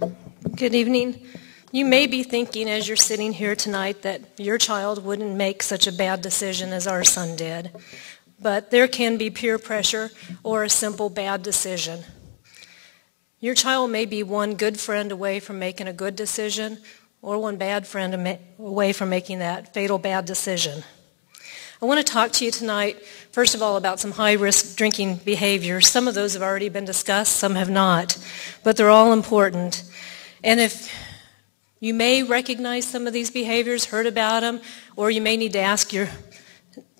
honey. Good evening. You may be thinking as you're sitting here tonight that your child wouldn't make such a bad decision as our son did. But there can be peer pressure or a simple bad decision. Your child may be one good friend away from making a good decision or one bad friend away from making that fatal bad decision. I want to talk to you tonight, first of all, about some high-risk drinking behaviors. Some of those have already been discussed, some have not, but they're all important. And if you may recognize some of these behaviors, heard about them, or you may need to ask your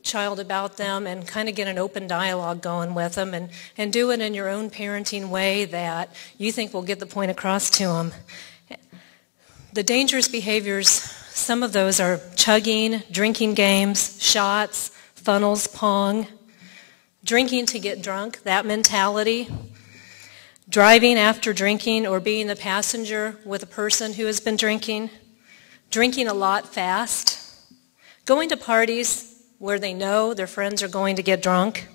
child about them and kind of get an open dialogue going with them and do it in your own parenting way that you think will get the point across to them. The dangerous behaviors, some of those are chugging, drinking games, shots, funnels, pong, drinking to get drunk, that mentality, driving after drinking or being the passenger with a person who has been drinking, drinking a lot fast, going to parties where they know their friends are going to get drunk,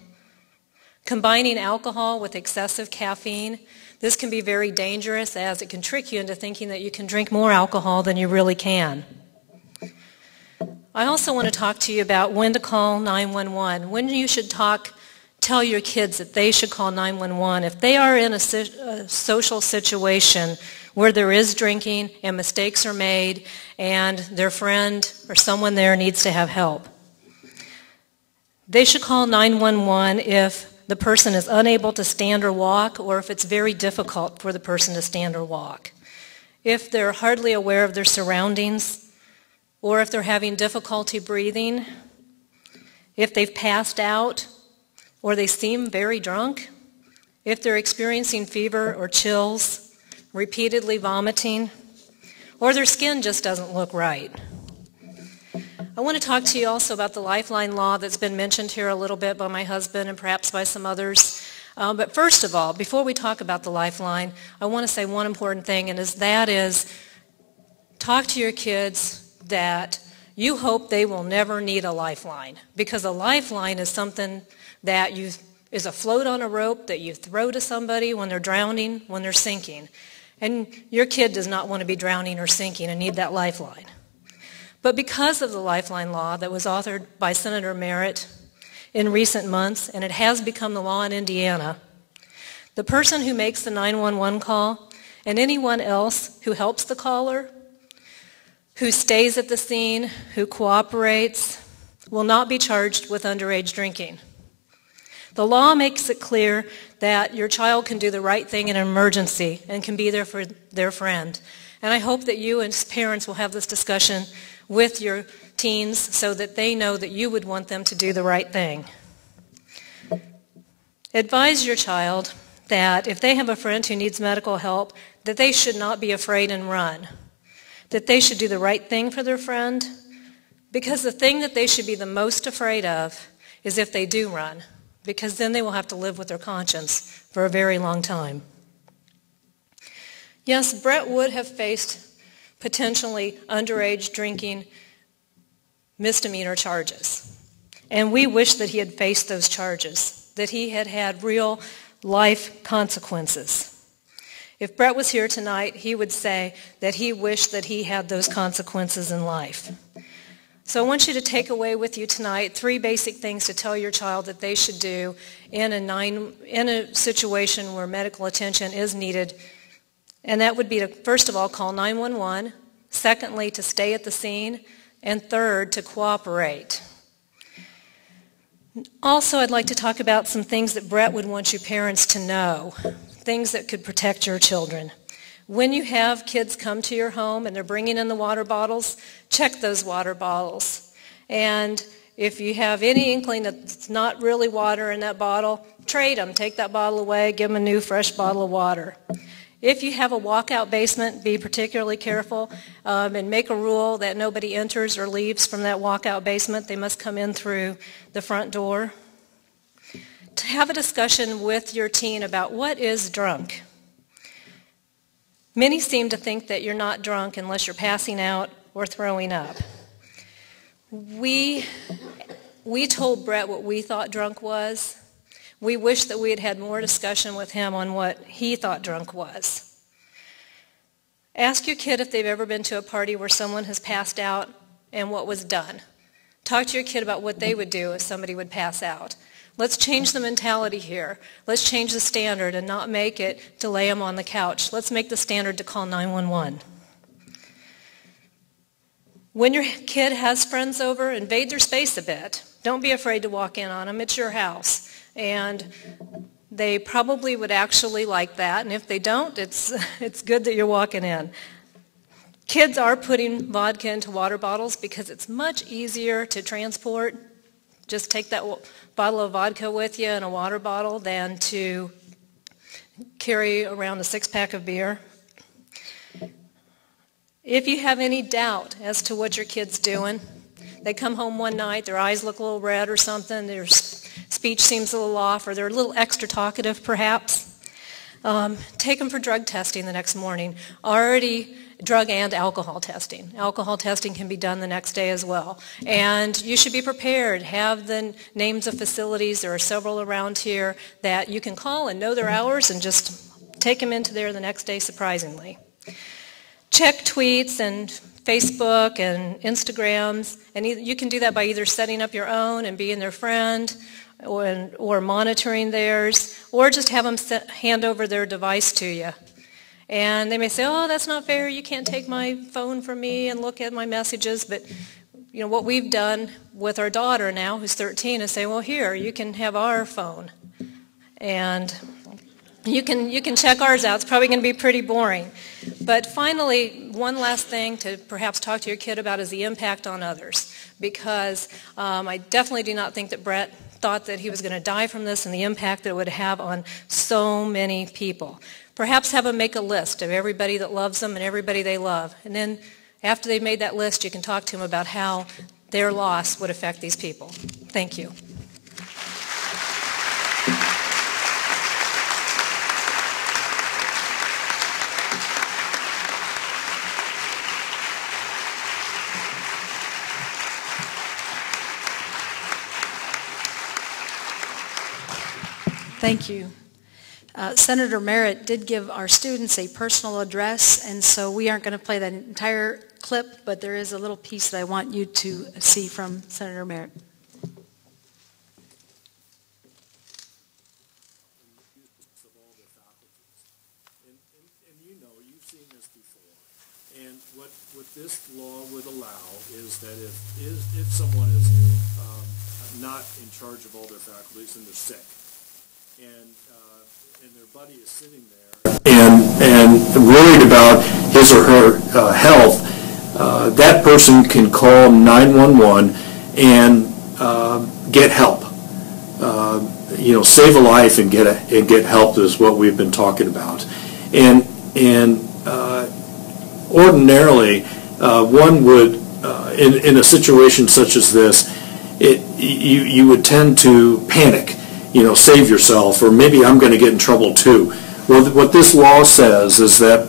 combining alcohol with excessive caffeine. This can be very dangerous as it can trick you into thinking that you can drink more alcohol than you really can. I also want to talk to you about when to call 911, when you should tell your kids that they should call 911 if they are in a social situation where there is drinking and mistakes are made and their friend or someone there needs to have help. They should call 911 if the person is unable to stand or walk, or if it's very difficult for the person to stand or walk. If they're hardly aware of their surroundings, or if they're having difficulty breathing, if they've passed out, or they seem very drunk, if they're experiencing fever or chills, repeatedly vomiting, or their skin just doesn't look right. I want to talk to you also about the Lifeline law that's been mentioned here a little bit by my husband and perhaps by some others. But first of all, before we talk about the Lifeline, I want to say one important thing, and that is talk to your kids that you hope they will never need a lifeline, because a lifeline is something that is a float on a rope that you throw to somebody when they're drowning, when they're sinking. And your kid does not want to be drowning or sinking and need that lifeline. But because of the Lifeline law that was authored by Senator Merritt in recent months, and it has become the law in Indiana, the person who makes the 911 call and anyone else who helps the caller, who stays at the scene, who cooperates, will not be charged with underage drinking. The law makes it clear that your child can do the right thing in an emergency and can be there for their friend. And I hope that you as parents will have this discussion with your teens so that they know that you would want them to do the right thing. Advise your child that if they have a friend who needs medical help, that they should not be afraid and run, that they should do the right thing for their friend, because the thing that they should be the most afraid of is if they do run, because then they will have to live with their conscience for a very long time. Yes, Brett would have faced potentially underage drinking misdemeanor charges. And we wish that he had faced those charges. that he had had real life consequences. If Brett was here tonight, he would say that he wished that he had those consequences in life. So I want you to take away with you tonight 3 basic things to tell your child that they should do in a situation where medical attention is needed. And that would be to, first of all, call 911. Secondly, to stay at the scene. And third, to cooperate. Also, I'd like to talk about some things that Brett would want you parents to know, things that could protect your children. When you have kids come to your home and they're bringing in the water bottles, check those water bottles. And if you have any inkling that it's not really water in that bottle, trade them. Take that bottle away, give them a new fresh bottle of water. If you have a walkout basement, be particularly careful and make a rule that nobody enters or leaves from that walkout basement. They must come in through the front door. To have a discussion with your teen about what is drunk. Many seem to think that you're not drunk unless you're passing out or throwing up. We told Brett what we thought drunk was. We wish that we had had more discussion with him on what he thought drunk was. Ask your kid if they've ever been to a party where someone has passed out and what was done. Talk to your kid about what they would do if somebody would pass out. Let's change the mentality here. Let's change the standard and not make it to lay them on the couch. Let's make the standard to call 911. When your kid has friends over, invade their space a bit. Don't be afraid to walk in on them. It's your house. And they probably would actually like that. And if they don't, it's good that you're walking in. Kids are putting vodka into water bottles because it's much easier to transport. Just take that bottle of vodka with you in a water bottle than to carry around a 6-pack of beer. If you have any doubt as to what your kid's doing, they come home one night, their eyes look a little red or something, their speech seems a little off, or they're a little extra talkative perhaps, take them for drug testing the next morning. Already drug and alcohol testing. Alcohol testing can be done the next day as well. And you should be prepared. Have the names of facilities. There are several around here that you can call and know their hours and just take them into there the next day surprisingly. Check tweets and Facebook and Instagrams, and you can do that by either setting up your own and being their friend or monitoring theirs, or just have them hand over their device to you. And they may say, oh, that's not fair, you can't take my phone from me and look at my messages, but you know what we've done with our daughter now, who's 13, is say, well, here, you can have our phone. And you can check ours out. It's probably going to be pretty boring. But finally, one last thing to perhaps talk to your kid about is the impact on others. Because I definitely do not think that Brett thought that he was going to die from this and the impact that it would have on so many people. Perhaps have them make a list of everybody that loves them and everybody they love. And then after they've made that list, you can talk to them about how their loss would affect these people. Thank you. Thank you. Senator Merritt did give our students a personal address, and so we aren't going to play that entire clip, but there is a little piece that I want you to see from Senator Merritt. And you know, you've seen this before. And what this law would allow is that if someone is not in charge of all their faculties and they're sick, and their buddy is sitting there and worried about his or her health, that person can call 911 and get help. Save a life and get help is what we've been talking about. And ordinarily, one would in a situation such as this, you would tend to panic. Save yourself, or maybe I'm going to get in trouble too. Well, what this law says is that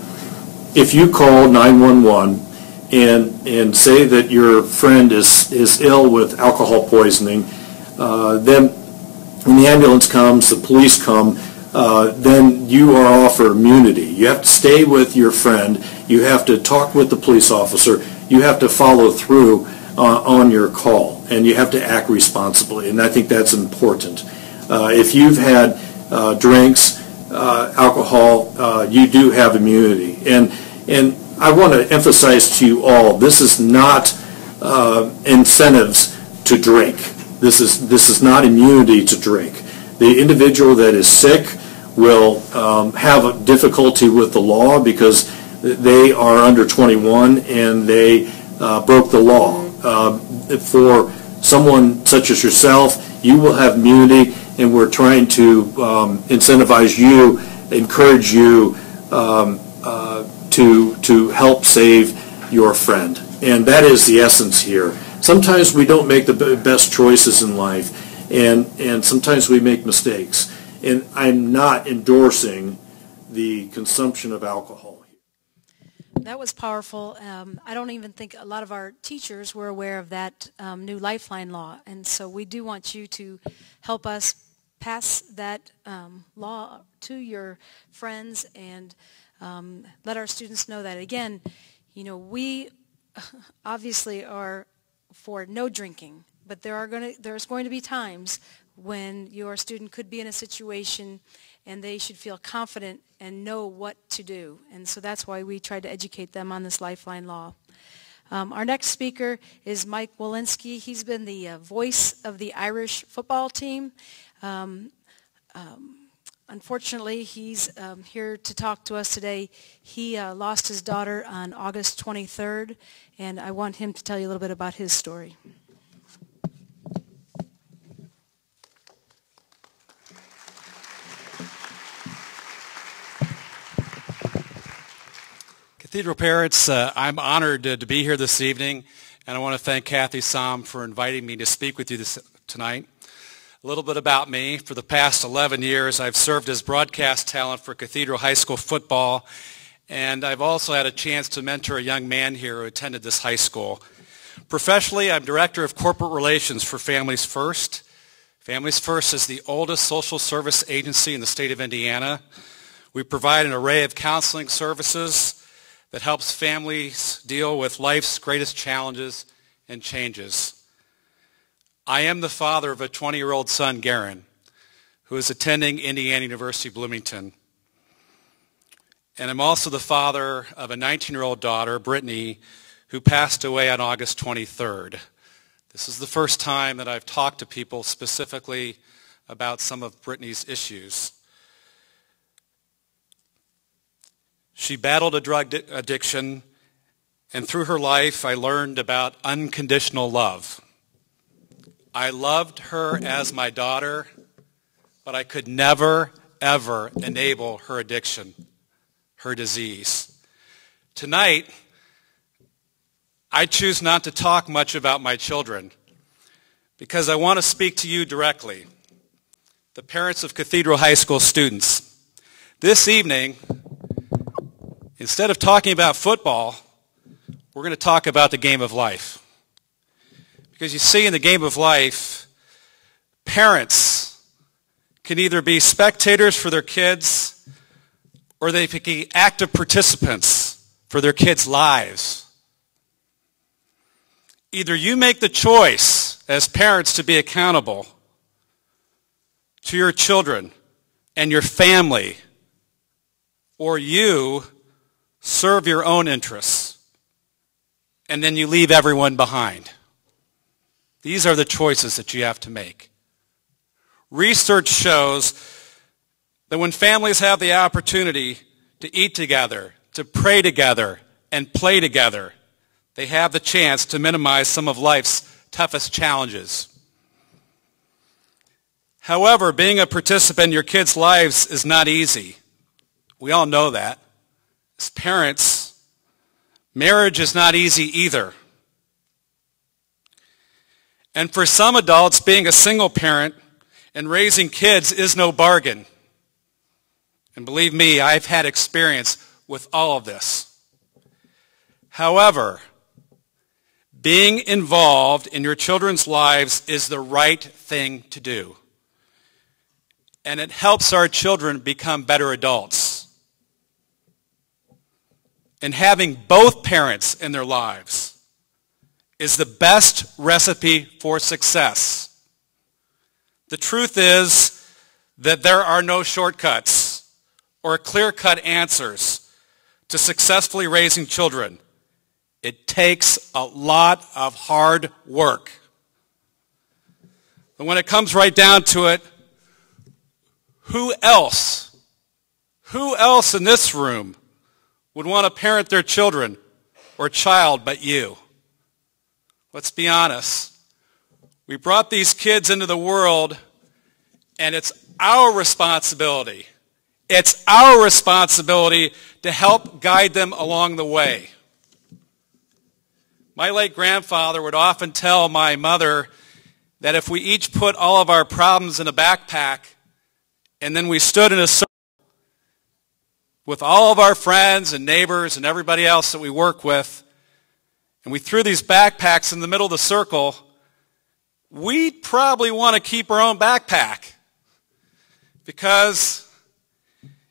if you call 911 and say that your friend is ill with alcohol poisoning, then when the ambulance comes, the police come, then you are offered immunity. You have to stay with your friend. You have to talk with the police officer. You have to follow through on your call, and you have to act responsibly, and I think that's important. If you've had drinks, alcohol, you do have immunity. And I want to emphasize to you all, this is not incentives to drink. This is not immunity to drink. The individual that is sick will have a difficulty with the law because they are under 21 and they broke the law. For someone such as yourself, you will have immunity, and we're trying to incentivize you, encourage you to help save your friend. And that is the essence here. Sometimes we don't make the best choices in life, and sometimes we make mistakes. And I'm not endorsing the consumption of alcohol. That was powerful. I don't even think a lot of our teachers were aware of that new Lifeline law. And so we do want you to help us pass that law to your friends and let our students know that. Again, you know, we obviously are for no drinking, but there's going to be times when your student could be in a situation and they should feel confident and know what to do. And so that's why we tried to educate them on this Lifeline law. Our next speaker is Mike Walensky. He's been the voice of the Irish football team. Unfortunately, he's here to talk to us today. He lost his daughter on August 23rd, and I want him to tell you a little bit about his story. Cathedral parents, I'm honored to be here this evening, and I want to thank Kathy Som for inviting me to speak with you tonight. A little bit about me. For the past 11 years, I've served as broadcast talent for Cathedral High School football, and I've also had a chance to mentor a young man here who attended this high school. Professionally, I'm Director of Corporate Relations for Families First. Families First is the oldest social service agency in the state of Indiana. We provide an array of counseling services that helps families deal with life's greatest challenges and changes. I am the father of a 20-year-old son, Garen, who is attending Indiana University Bloomington. And I'm also the father of a 19-year-old daughter, Brittany, who passed away on August 23rd. This is the first time that I've talked to people specifically about some of Brittany's issues. She battled a drug addiction, and through her life, I learned about unconditional love. I loved her as my daughter, but I could never, ever enable her addiction, her disease. Tonight, I choose not to talk much about my children because I want to speak to you directly, the parents of Cathedral High School students. This evening, instead of talking about football, we're going to talk about the game of life. Because you see, in the game of life, parents can either be spectators for their kids or they can be active participants for their kids' lives. Either you make the choice as parents to be accountable to your children and your family, or you serve your own interests, and then you leave everyone behind. These are the choices that you have to make. Research shows that when families have the opportunity to eat together, to pray together, and play together, they have the chance to minimize some of life's toughest challenges. However, being a participant in your kids' lives is not easy. We all know that. As parents, marriage is not easy either. And for some adults, being a single parent and raising kids is no bargain. And believe me, I've had experience with all of this. However, being involved in your children's lives is the right thing to do. and it helps our children become better adults. And having both parents in their lives is the best recipe for success. The truth is that there are no shortcuts or clear-cut answers to successfully raising children. It takes a lot of hard work. And when it comes right down to it, who else in this room would want to parent their children or child but you? Let's be honest. We brought these kids into the world, and it's our responsibility. It's our responsibility to help guide them along the way. My late grandfather would often tell my mother that if we each put all of our problems in a backpack and then we stood in a circle with all of our friends and neighbors and everybody else that we work with, and we threw these backpacks in the middle of the circle, we'd probably want to keep our own backpack. Because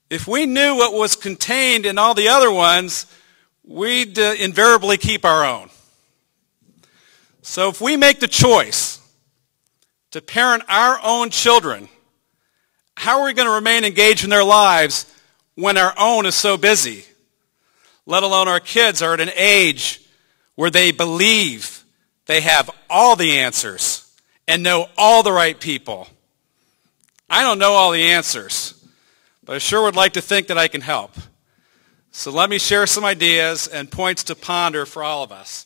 if we knew what was contained in all the other ones, we'd invariably keep our own. So if we make the choice to parent our own children, how are we going to remain engaged in their lives when our own is so busy? Let alone our kids are at an age where they believe they have all the answers and know all the right people. I don't know all the answers, but I sure would like to think that I can help. So let me share some ideas and points to ponder for all of us.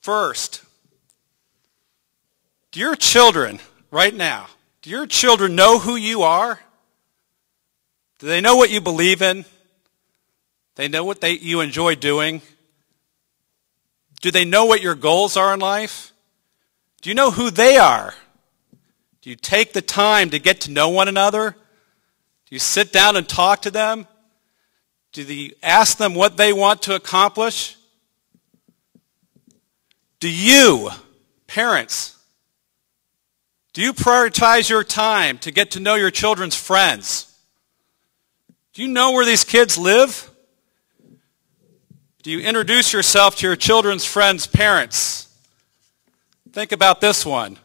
First, do your children right now, do your children know who you are? Do they know what you believe in? They know what you enjoy doing? Do they know what your goals are in life? Do you know who they are? Do you take the time to get to know one another? Do you sit down and talk to them? Do you ask them what they want to accomplish? Do you, parents, do you prioritize your time to get to know your children's friends? Do you know where these kids live? Do you introduce yourself to your children's friends' parents? Think about this one.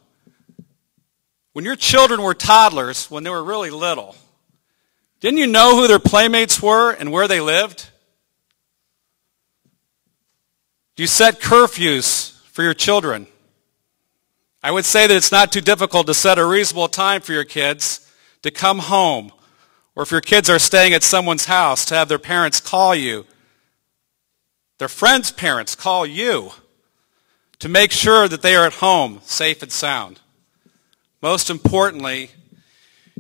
When your children were toddlers, when they were really little, didn't you know who their playmates were and where they lived? Do you set curfews for your children? I would say that it's not too difficult to set a reasonable time for your kids to come home, or if your kids are staying at someone's house, to have their parents call you, their friends' parents call you, to make sure that they are at home safe and sound. Most importantly,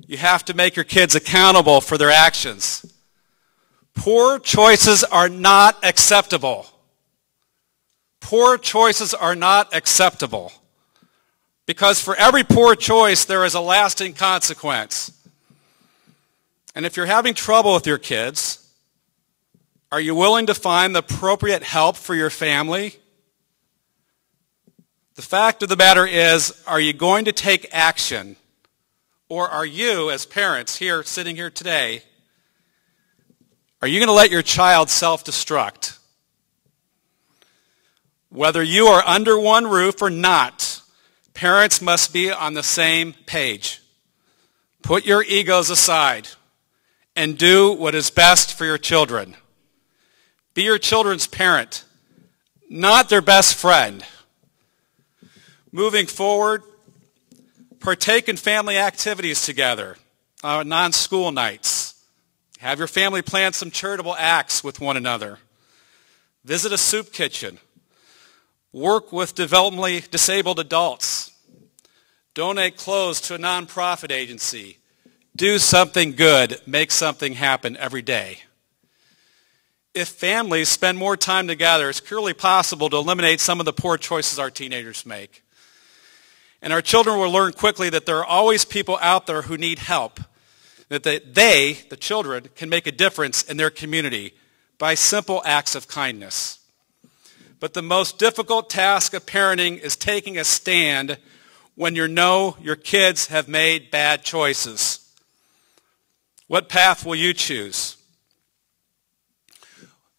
you have to make your kids accountable for their actions. Poor choices are not acceptable. Poor choices are not acceptable. Because for every poor choice, there is a lasting consequence. And if you're having trouble with your kids, are you willing to find the appropriate help for your family? The fact of the matter is, are you going to take action? Or are you, as parents here, sitting here today, are you going to let your child self-destruct? Whether you are under one roof or not, parents must be on the same page. Put your egos aside and do what is best for your children. Be your children's parent, not their best friend. Moving forward, partake in family activities together, non-school nights. Have your family plan some charitable acts with one another. Visit a soup kitchen. Work with developmentally disabled adults. Donate clothes to a nonprofit agency. Do something good. Make something happen every day. If families spend more time together, it's clearly possible to eliminate some of the poor choices our teenagers make. And our children will learn quickly that there are always people out there who need help, that they, the children, can make a difference in their community by simple acts of kindness. But the most difficult task of parenting is taking a stand when you know your kids have made bad choices. What path will you choose?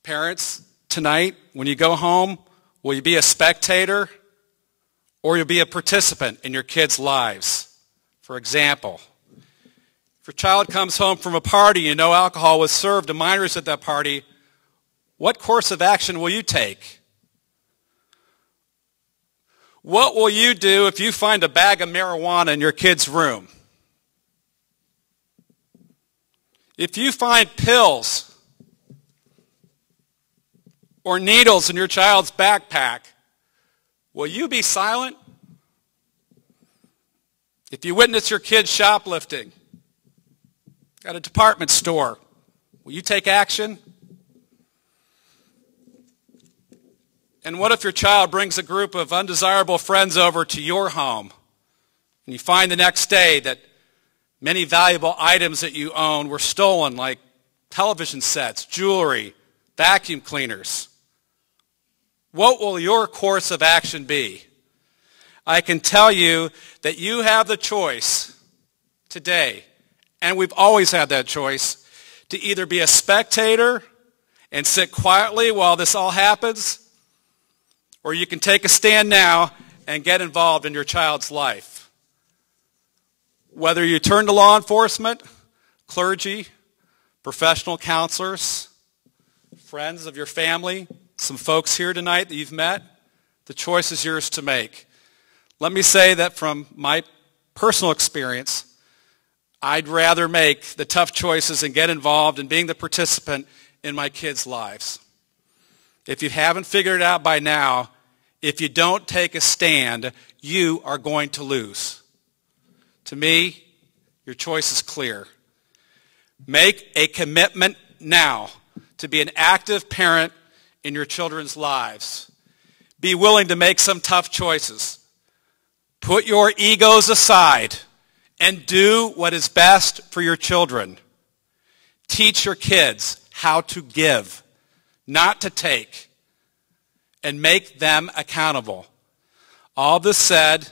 Parents, tonight, when you go home, will you be a spectator or you'll be a participant in your kids' lives? For example, if your child comes home from a party and no alcohol was served to minors at that party, what course of action will you take? What will you do if you find a bag of marijuana in your kid's room? If you find pills or needles in your child's backpack, will you be silent? If you witness your kid shoplifting at a department store, will you take action? And what if your child brings a group of undesirable friends over to your home and you find the next day that many valuable items that you own were stolen, like television sets, jewelry, vacuum cleaners? What will your course of action be? I can tell you that you have the choice today, and we've always had that choice, to either be a spectator and sit quietly while this all happens, or you can take a stand now and get involved in your child's life. Whether you turn to law enforcement, clergy, professional counselors, friends of your family, some folks here tonight that you've met, the choice is yours to make. Let me say that from my personal experience, I'd rather make the tough choices and get involved in being the participant in my kids' lives. If you haven't figured it out by now, if you don't take a stand, you are going to lose. To me, your choice is clear. Make a commitment now to be an active parent in your children's lives. Be willing to make some tough choices. Put your egos aside and do what is best for your children. Teach your kids how to give, not to take, and make them accountable. All this said,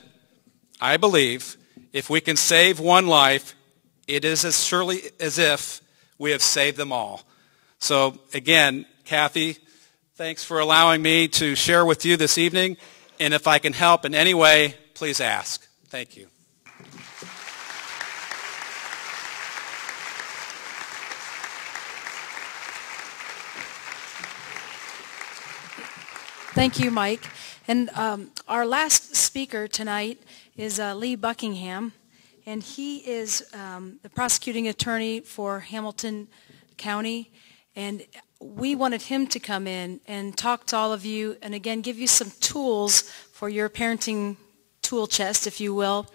I believe if we can save one life, it is as surely as if we have saved them all. So again, Kathy, thanks for allowing me to share with you this evening. And if I can help in any way, please ask. Thank you. Thank you, Mike. And our last speaker tonight is Lee Buckingham, and he is the prosecuting attorney for Hamilton County. And we wanted him to come in and talk to all of you and, again, give you some tools for your parenting tool chest, if you will,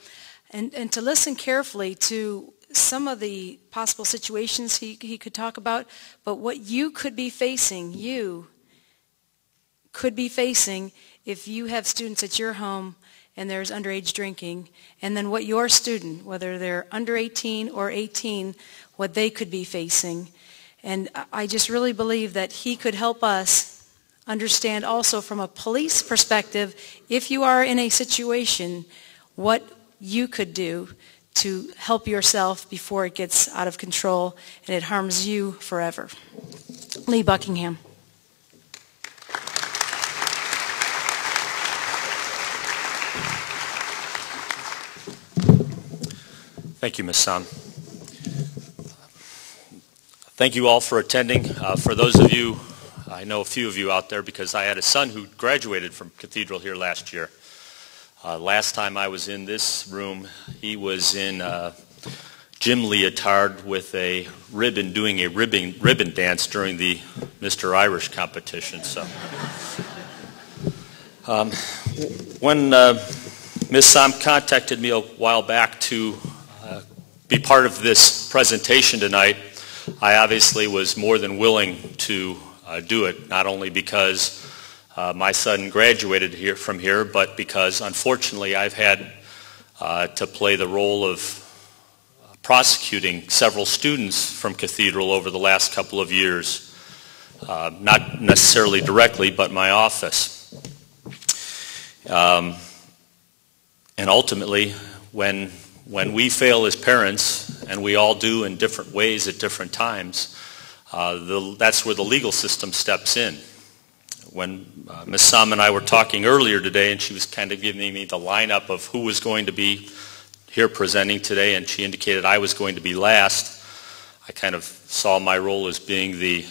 and to listen carefully to some of the possible situations he could talk about, but what you could be facing, if you have students at your home and there's underage drinking, and then what your student, whether they're under 18 or 18, what they could be facing. And I just really believe that he could help us understand also from a police perspective, if you are in a situation, what you could do to help yourself before it gets out of control and it harms you forever. Lee Buckingham. Thank you, Ms. Sam. Thank you all for attending. For those of you, I know a few of you out there because I had a son who graduated from Cathedral here last year. Last time I was in this room, he was in gym leotard with a ribbon, doing a ribbon dance during the Mr. Irish competition. So, when Ms. Sam contacted me a while back to be part of this presentation tonight, I obviously was more than willing to do it, not only because my son graduated from here, but because unfortunately I've had to play the role of prosecuting several students from Cathedral over the last couple of years, not necessarily directly, but my office. And ultimately, when we fail as parents, and we all do in different ways at different times, that's where the legal system steps in. When Ms. Sam and I were talking earlier today, and she was kind of giving me the lineup of who was going to be here presenting today, and she indicated I was going to be last, I kind of saw my role as being the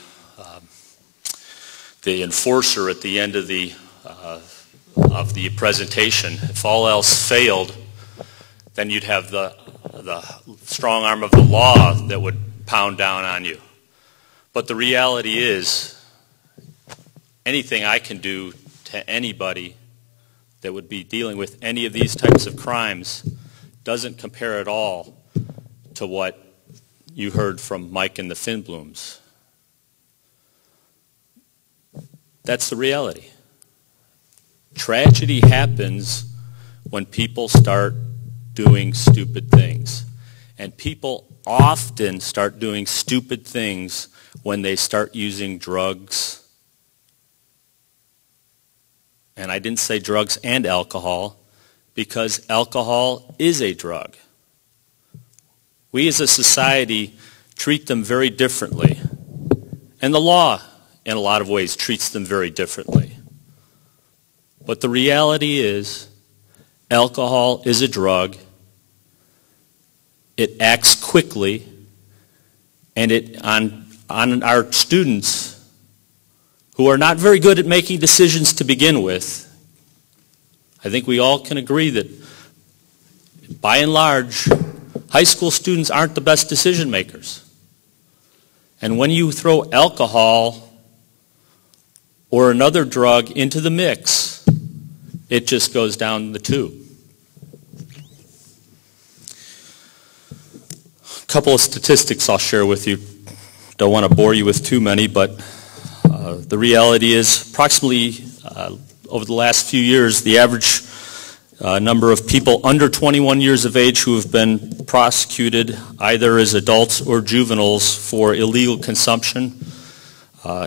enforcer at the end of the presentation. If all else failed, then you'd have the strong arm of the law that would pound down on you. But the reality is, anything I can do to anybody that would be dealing with any of these types of crimes doesn't compare at all to what you heard from Mike and the Finblooms. That's the reality. Tragedy happens when people start doing stupid things. And people often start doing stupid things when they start using drugs. And I didn't say drugs and alcohol, because alcohol is a drug. We as a society treat them very differently. And the law, in a lot of ways, treats them very differently. But the reality is, alcohol is a drug. It acts quickly, and on our students who are not very good at making decisions to begin with, I think we all can agree that, by and large, high school students aren't the best decision makers. And when you throw alcohol or another drug into the mix, it just goes down the tube. A couple of statistics I'll share with you. Don't want to bore you with too many, but the reality is approximately over the last few years, the average number of people under 21 years of age who have been prosecuted either as adults or juveniles for illegal consumption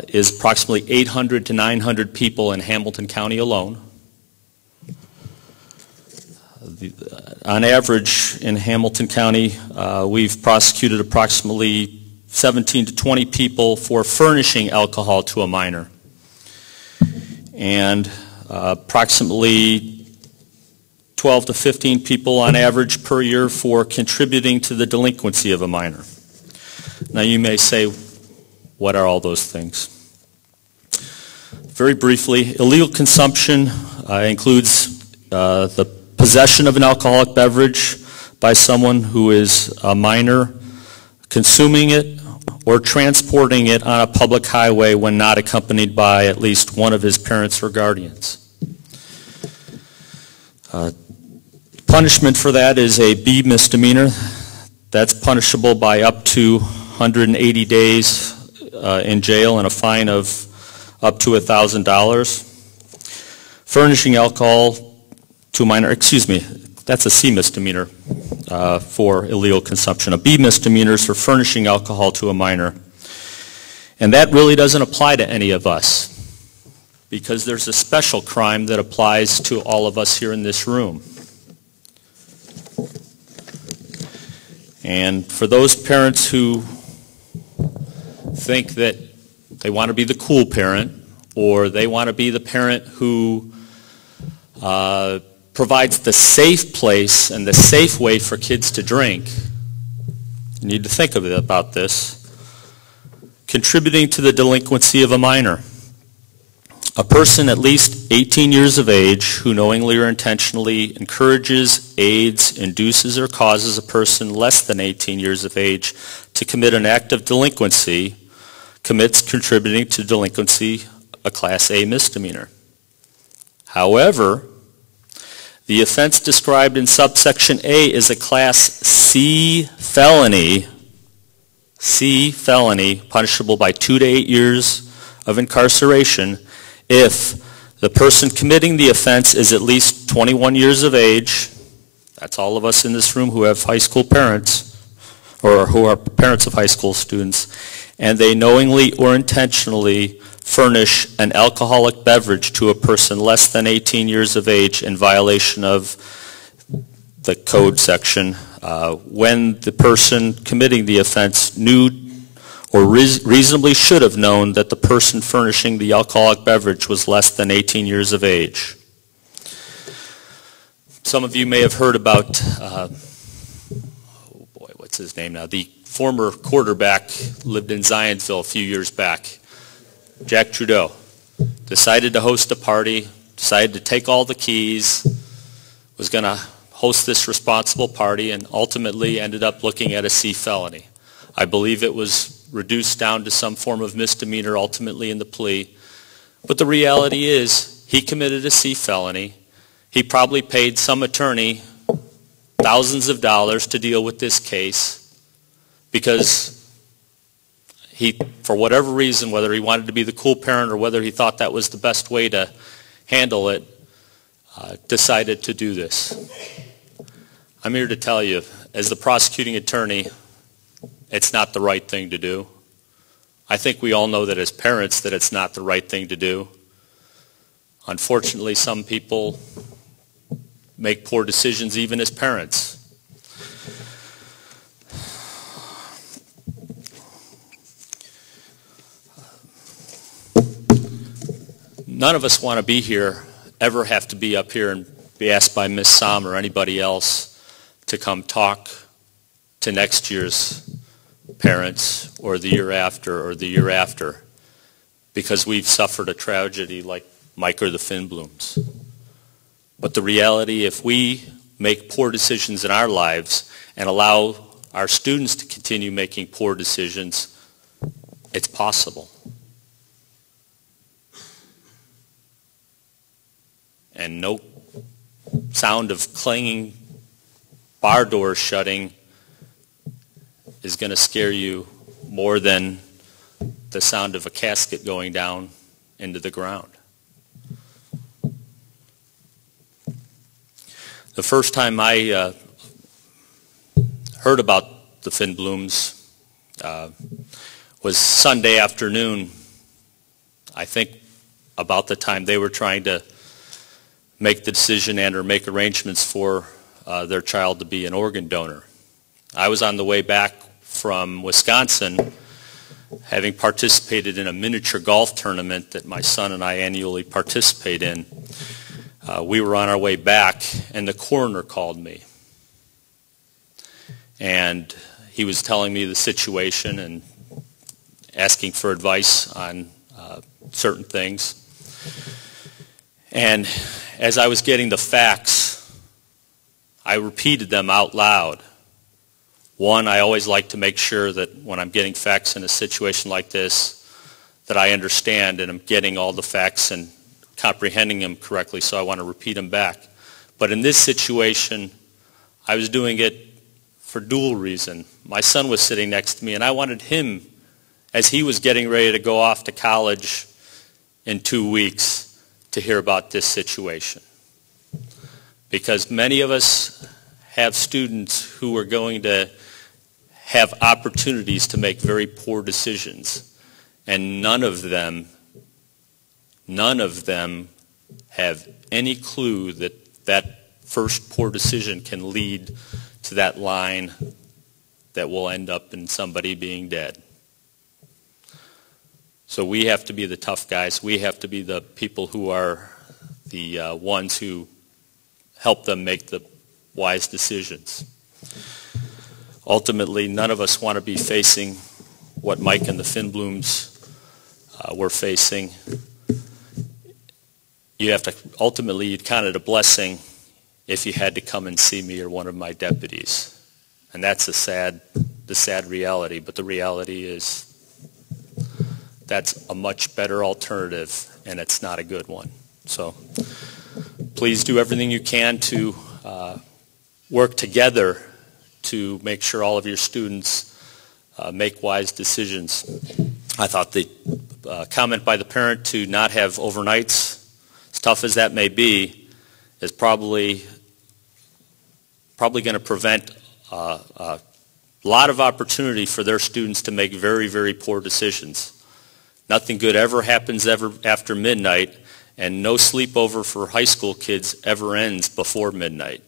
is approximately 800 to 900 people in Hamilton County alone. On average in Hamilton County, we've prosecuted approximately 17 to 20 people for furnishing alcohol to a minor, and approximately 12 to 15 people on average per year for contributing to the delinquency of a minor. Now you may say, what are all those things? Very briefly, illegal consumption includes the possession of an alcoholic beverage by someone who is a minor, consuming it or transporting it on a public highway when not accompanied by at least one of his parents or guardians. Punishment for that is a B misdemeanor. That's punishable by up to 180 days in jail and a fine of up to $1,000. Furnishing alcohol to a minor, that's a C misdemeanor for illegal consumption. A B misdemeanor is for furnishing alcohol to a minor. And that really doesn't apply to any of us, because there's a special crime that applies to all of us here in this room. And for those parents who think that they want to be the cool parent, or they want to be the parent who provides the safe place and the safe way for kids to drink, you need to think about this. Contributing to the delinquency of a minor. A person at least 18 years of age who knowingly or intentionally encourages, aids, induces, or causes a person less than 18 years of age to commit an act of delinquency commits contributing to delinquency, a Class A misdemeanor. However, the offense described in subsection A is a Class C felony, punishable by 2 to 8 years of incarceration if the person committing the offense is at least 21 years of age. That's all of us in this room who have high school parents, or who are parents of high school students, and they knowingly or intentionally furnish an alcoholic beverage to a person less than 18 years of age in violation of the code section when the person committing the offense knew or reasonably should have known that the person furnishing the alcoholic beverage was less than 18 years of age. Some of you may have heard about, what's his name now? The former quarterback lived in Zionsville a few years back. Jack Trudeau decided to host a party, decided to take all the keys, was going to host this responsible party, and ultimately ended up looking at a C felony. I believe it was reduced down to some form of misdemeanor ultimately in the plea. But the reality is he committed a C felony. He probably paid some attorney thousands of dollars to deal with this case because he, for whatever reason, whether he wanted to be the cool parent or whether he thought that was the best way to handle it, decided to do this. I'm here to tell you, as the prosecuting attorney, it's not the right thing to do. I think we all know that as parents that it's not the right thing to do. Unfortunately, some people make poor decisions even as parents. None of us want to be here, ever have to be up here and be asked by Ms. Som or anybody else to come talk to next year's parents or the year after because we've suffered a tragedy like Mike or the Finblooms. But the reality, if we make poor decisions in our lives and allow our students to continue making poor decisions, it's possible. And no sound of clanging bar doors shutting is going to scare you more than the sound of a casket going down into the ground. The first time I heard about the Finblooms was Sunday afternoon, I think about the time they were trying to make the decision and or make arrangements for their child to be an organ donor. I was on the way back from Wisconsin, having participated in a miniature golf tournament that my son and I annually participate in. We were on our way back, and the coroner called me. And he was telling me the situation and asking for advice on certain things. And as I was getting the facts, I repeated them out loud. One, I always like to make sure that when I'm getting facts in a situation like this, that I understand and I'm getting all the facts and comprehending them correctly, so I want to repeat them back. But in this situation, I was doing it for dual reason. My son was sitting next to me, and I wanted him, as he was getting ready to go off to college in 2 weeks, to hear about this situation. Because many of us have students who are going to have opportunities to make very poor decisions, and none of them have any clue that that first poor decision can lead to that line that will end up in somebody being dead. So we have to be the tough guys. We have to be the people who are the ones who help them make the wise decisions. Ultimately, none of us want to be facing what Mike and the Finblooms were facing. You have to, ultimately, you'd count it a blessing if you had to come and see me or one of my deputies. And that's the sad reality. But the reality is that's a much better alternative, and it's not a good one. So please do everything you can to work together to make sure all of your students make wise decisions. I thought the comment by the parent to not have overnights, as tough as that may be, is probably going to prevent a lot of opportunity for their students to make very, very poor decisions. Nothing good ever happens after midnight, and no sleepover for high school kids ever ends before midnight.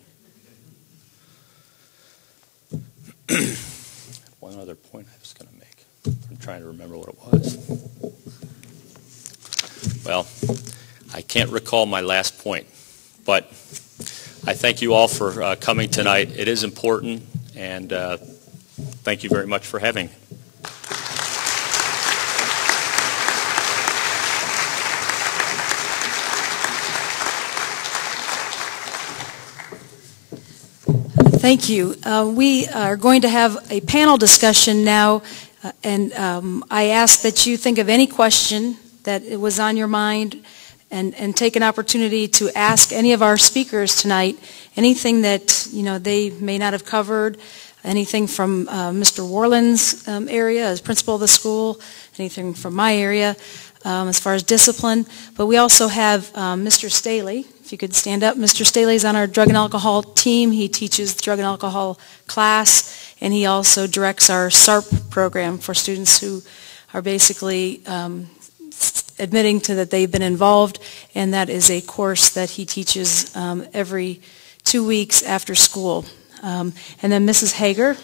One other point I was going to make. I'm trying to remember what it was. Well, I can't recall my last point, but I thank you all for coming tonight. It is important, and thank you very much for having me. Thank you. We are going to have a panel discussion now, and I ask that you think of any question that was on your mind and take an opportunity to ask any of our speakers tonight anything that they may not have covered, anything from Mr. Worland's area as principal of the school, anything from my area as far as discipline. But we also have Mr. Staley. If you could stand up. Mr. Staley is on our drug and alcohol team. He teaches the drug and alcohol class, and he also directs our SARP program for students who are basically admitting to that they've been involved, and that is a course that he teaches every 2 weeks after school. And then Mrs. Hager,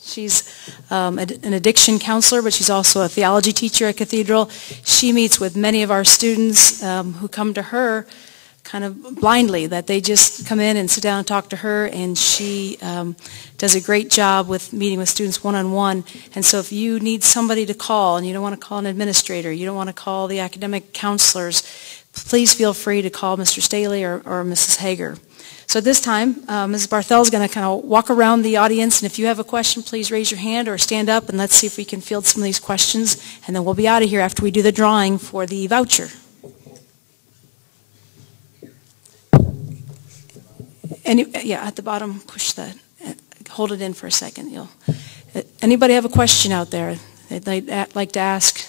she's an addiction counselor, but she's also a theology teacher at Cathedral. She meets with many of our students who come to her kind of blindly, that they just come in and sit down and talk to her, and she does a great job with meeting with students one-on-one. And so if you need somebody to call, and you don't want to call an administrator, you don't want to call the academic counselors, please feel free to call Mr. Staley or Mrs. Hager. So at this time, Mrs. Barthel is going to kind of walk around the audience, and if you have a question, please raise your hand or stand up, and let's see if we can field some of these questions, and then we'll be out of here after we do the drawing for the voucher. Yeah, at the bottom, push that. Hold it in for a second. Anybody have a question out there they'd like to ask?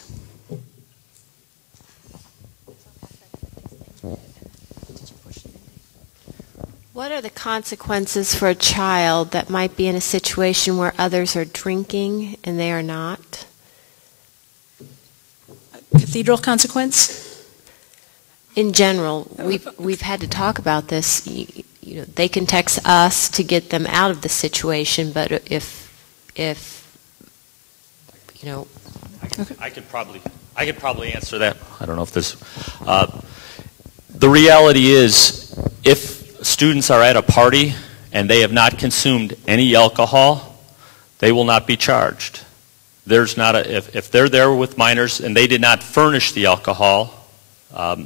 What are the consequences for a child that might be in a situation where others are drinking and they are not? Cathedral consequence? In general, we've had to talk about this. They can text us to get them out of the situation, but if I could probably answer that. I don't know if this. The reality is, if students are at a party and they have not consumed any alcohol, they will not be charged. There's not if they're there with minors and they did not furnish the alcohol,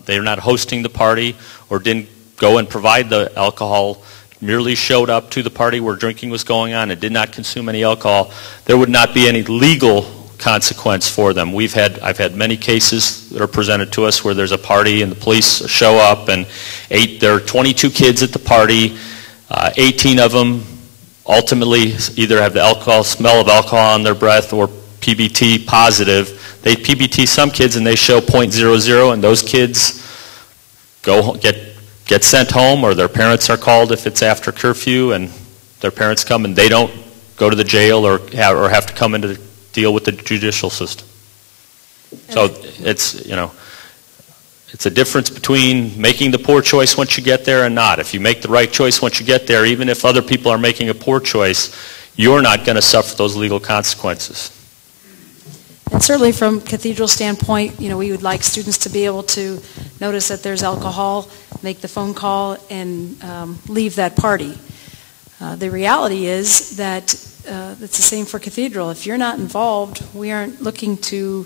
they're not hosting the party or didn't go and provide the alcohol, merely showed up to the party where drinking was going on and did not consume any alcohol, there would not be any legal consequence for them. I've had many cases that are presented to us where there's a party and the police show up and there are 22 kids at the party, 18 of them ultimately either have the smell of alcohol on their breath or PBT positive. They PBT some kids and they show 0.00, and those kids get sent home, or their parents are called if it's after curfew, and their parents come and they don't go to the jail or have to come in to deal with the judicial system. So it's a difference between making the poor choice once you get there and not. If you make the right choice once you get there, even if other people are making a poor choice, you're not going to suffer those legal consequences. And certainly from Cathedral standpoint, we would like students to be able to notice that there's alcohol, make the phone call, and leave that party. The reality is that it's the same for Cathedral. If you're not involved, we aren't looking to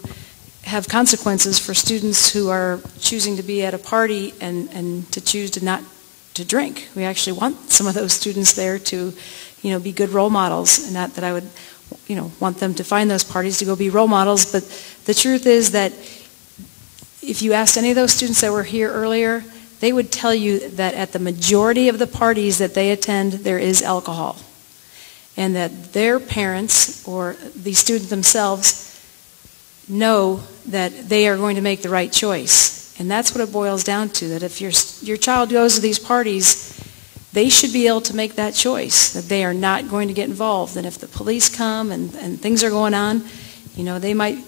have consequences for students who are choosing to be at a party and to choose to not to drink. We actually want some of those students there to, be good role models, and not that I would want them to find those parties to go be role models, but the truth is that if you asked any of those students that were here earlier, they would tell you that at the majority of the parties that they attend, there is alcohol, and that their parents or the student themselves know that they are going to make the right choice. And that's what it boils down to, that if your child goes to these parties, they should be able to make that choice, that they are not going to get involved. And if the police come and things are going on, they might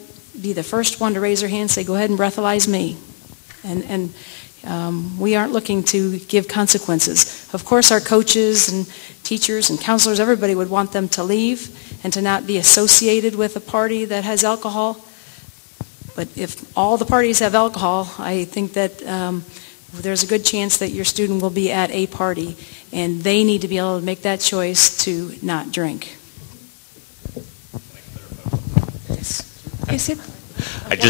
be the first one to raise their hand and say, go ahead and breathalyze me. And We aren't looking to give consequences. Of course, our coaches and teachers and counselors, everybody would want them to leave and to not be associated with a party that has alcohol. But if all the parties have alcohol, I think that there's a good chance that your student will be at a party, and they need to be able to make that choice to not drink. Is it?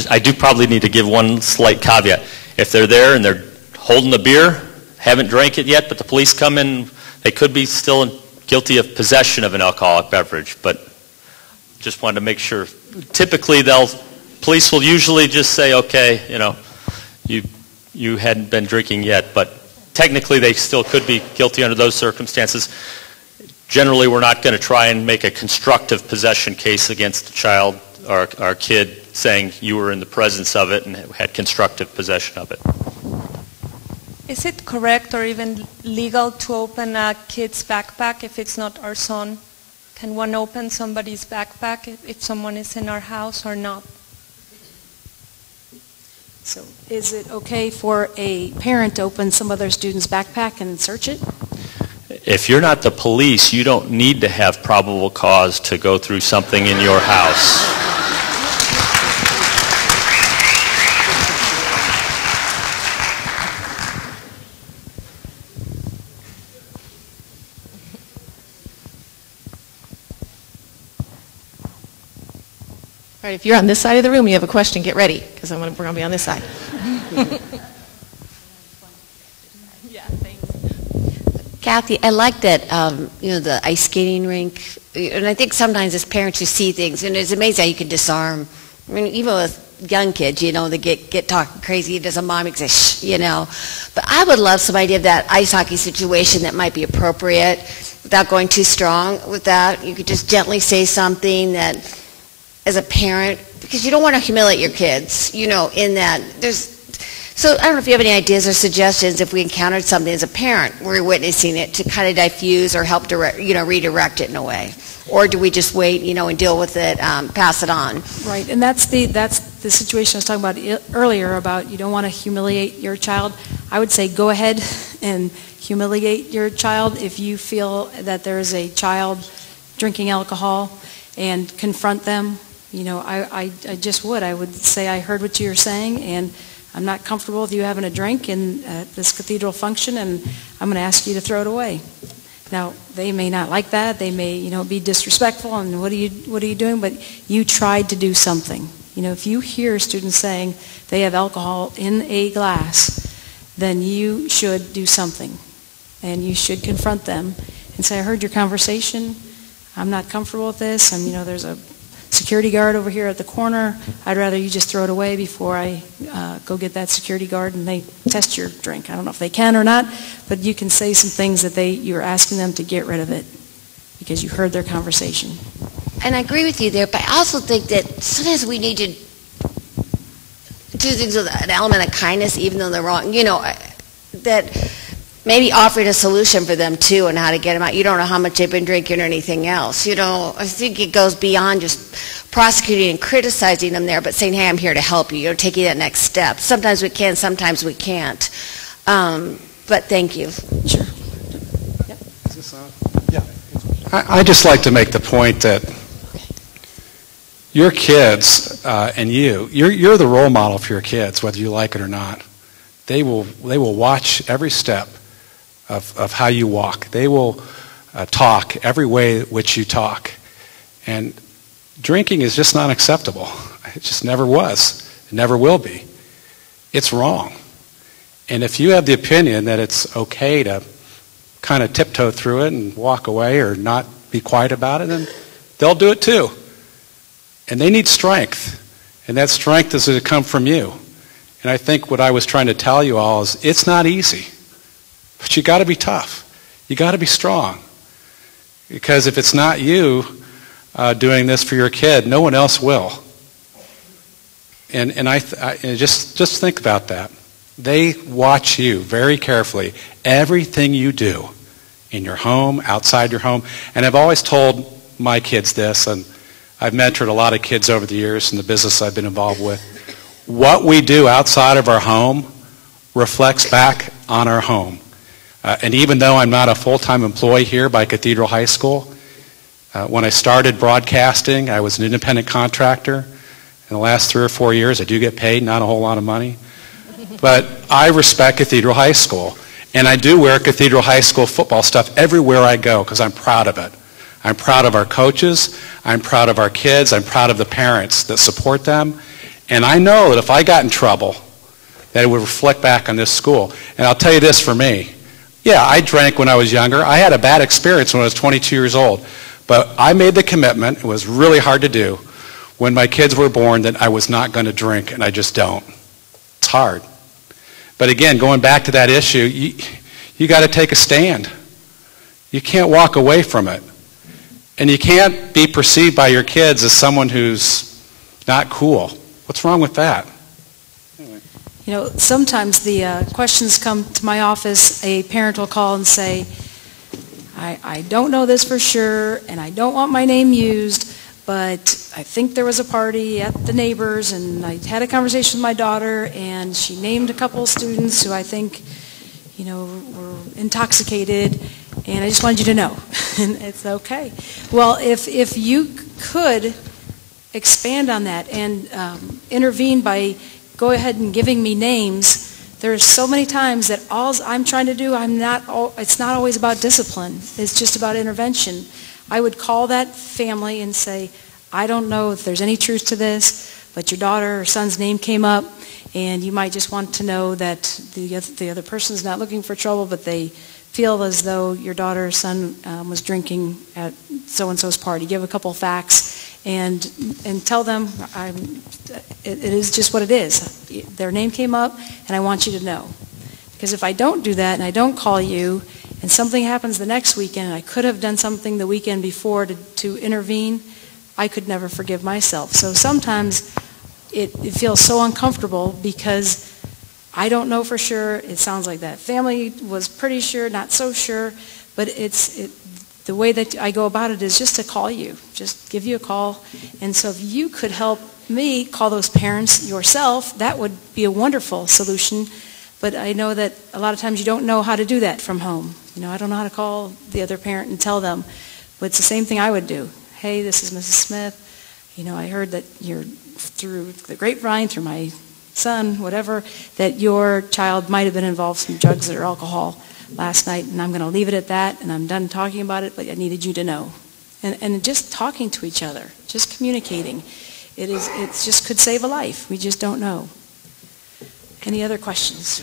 I do probably need to give one slight caveat. If they're there and they're holding the beer, haven't drank it yet, but the police come in, they could be still guilty of possession of an alcoholic beverage, but just wanted to make sure. Typically, police will usually just say, okay, you hadn't been drinking yet, but technically they still could be guilty under those circumstances. Generally, we're not going to try and make a constructive possession case against the child or our kid saying you were in the presence of it and had constructive possession of it. Is it correct or even legal to open a kid's backpack if it's not our son? Can one open somebody's backpack if someone is in our house or not? So is it okay for a parent to open some other student's backpack and search it? If you're not the police, you don't need to have probable cause to go through something in your house. All right, if you're on this side of the room, you have a question, get ready, because we're going to be on this side. Kathy, I like that, the ice skating rink, and I think sometimes as parents you see things, and it's amazing how you can disarm. I mean, even with young kids, they get talking crazy, does a mom exist, But I would love some idea of that ice hockey situation that might be appropriate without going too strong with that. You could just gently say something that, as a parent, because you don't want to humiliate your kids, in that. So I don't know if you have any ideas or suggestions if we encountered something as a parent, we're witnessing it, to kind of diffuse or help redirect it in a way. Or do we just wait, and deal with it, pass it on? Right, and that's the situation I was talking about earlier about you don't want to humiliate your child. I would say go ahead and humiliate your child if you feel that there is a child drinking alcohol, and confront them. I just would. I would say I heard what you were saying, and I'm not comfortable with you having a drink in this cathedral function, and I'm going to ask you to throw it away. Now, they may not like that. They may, be disrespectful, and what are you doing? But you tried to do something. If you hear students saying they have alcohol in a glass, then you should do something, and you should confront them and say, I heard your conversation. I'm not comfortable with this. There's a security guard over here at the corner. I'd rather you just throw it away before I go get that security guard and they test your drink. I don't know if they can or not, but you can say some things that you're asking them to get rid of it because you heard their conversation. And I agree with you there, but I also think that sometimes we need to do things with an element of kindness, even though they're wrong. That maybe offering a solution for them too, and how to get them out. You don't know how much they've been drinking or anything else. I think it goes beyond just prosecuting and criticizing them there, but saying, hey, I'm here to help you. Taking that next step. Sometimes we can, sometimes we can't. But thank you. Sure. Yep. Is this on? Yeah. I just like to make the point that your kids and you're the role model for your kids, whether you like it or not. They will watch every step of how you walk. They will talk every way which you talk. And drinking is just not acceptable. It just never was. It never will be. It's wrong. And if you have the opinion that it's okay to kind of tiptoe through it and walk away or not be quiet about it, then they'll do it too. And they need strength. And that strength is to come from you. And I think what I was trying to tell you all is it's not easy. But you got to be tough. You got to be strong. Because if it's not you doing this for your kid, no one else will. And just think about that. They watch you very carefully, everything you do in your home, outside your home. And I've always told my kids this, and I've mentored a lot of kids over the years in the business I've been involved with. What we do outside of our home reflects back on our home. And even though I'm not a full-time employee here by Cathedral High School, when I started broadcasting, I was an independent contractor. In the last 3 or 4 years, I do get paid, not a whole lot of money. But I respect Cathedral High School. And I do wear Cathedral High School football stuff everywhere I go because I'm proud of it. I'm proud of our coaches. I'm proud of our kids. I'm proud of the parents that support them. And I know that if I got in trouble, that it would reflect back on this school. And I'll tell you this for me. Yeah, I drank when I was younger. I had a bad experience when I was 22 years old. But I made the commitment, it was really hard to do, when my kids were born that I was not going to drink, and I just don't. It's hard. But again, going back to that issue, you got to take a stand. You can't walk away from it. And you can't be perceived by your kids as someone who's not cool. What's wrong with that? You know, sometimes the questions come to my office, a parent will call and say, I don't know this for sure, and I don't want my name used, but I think there was a party at the neighbors, and I had a conversation with my daughter, and she named a couple of students who I think, you know, were intoxicated, and I just wanted you to know. And it's okay. Well, if you could expand on that and intervene by go ahead and giving me names. There's so many times that all I'm trying to do, it's not always about discipline. It's just about intervention. I would call that family and say, I don't know if there's any truth to this, but your daughter or son's name came up, and you might just want to know that the other person's not looking for trouble, but they feel as though your daughter or son was drinking at so-and-so's party. Give a couple facts and tell them it is just what it is. Their name came up, and I want you to know. Because if I don't do that and I don't call you, and something happens the next weekend, and I could have done something the weekend before to intervene, I could never forgive myself. So sometimes it feels so uncomfortable because I don't know for sure. It sounds like that family was pretty sure, not so sure, but the way that I go about it is just to call you, just give you a call. And so if you could help me call those parents yourself, that would be a wonderful solution. But I know that a lot of times you don't know how to do that from home. You know, I don't know how to call the other parent and tell them. But it's the same thing I would do. Hey, this is Mrs. Smith. You know, I heard that you're through the grapevine, through my son, whatever, that your child might have been involved in drugs or alcohol last night, and I'm going to leave it at that, and I'm done talking about it, but I needed you to know. And just talking to each other, just communicating, it just could save a life. We just don't know. Any other questions?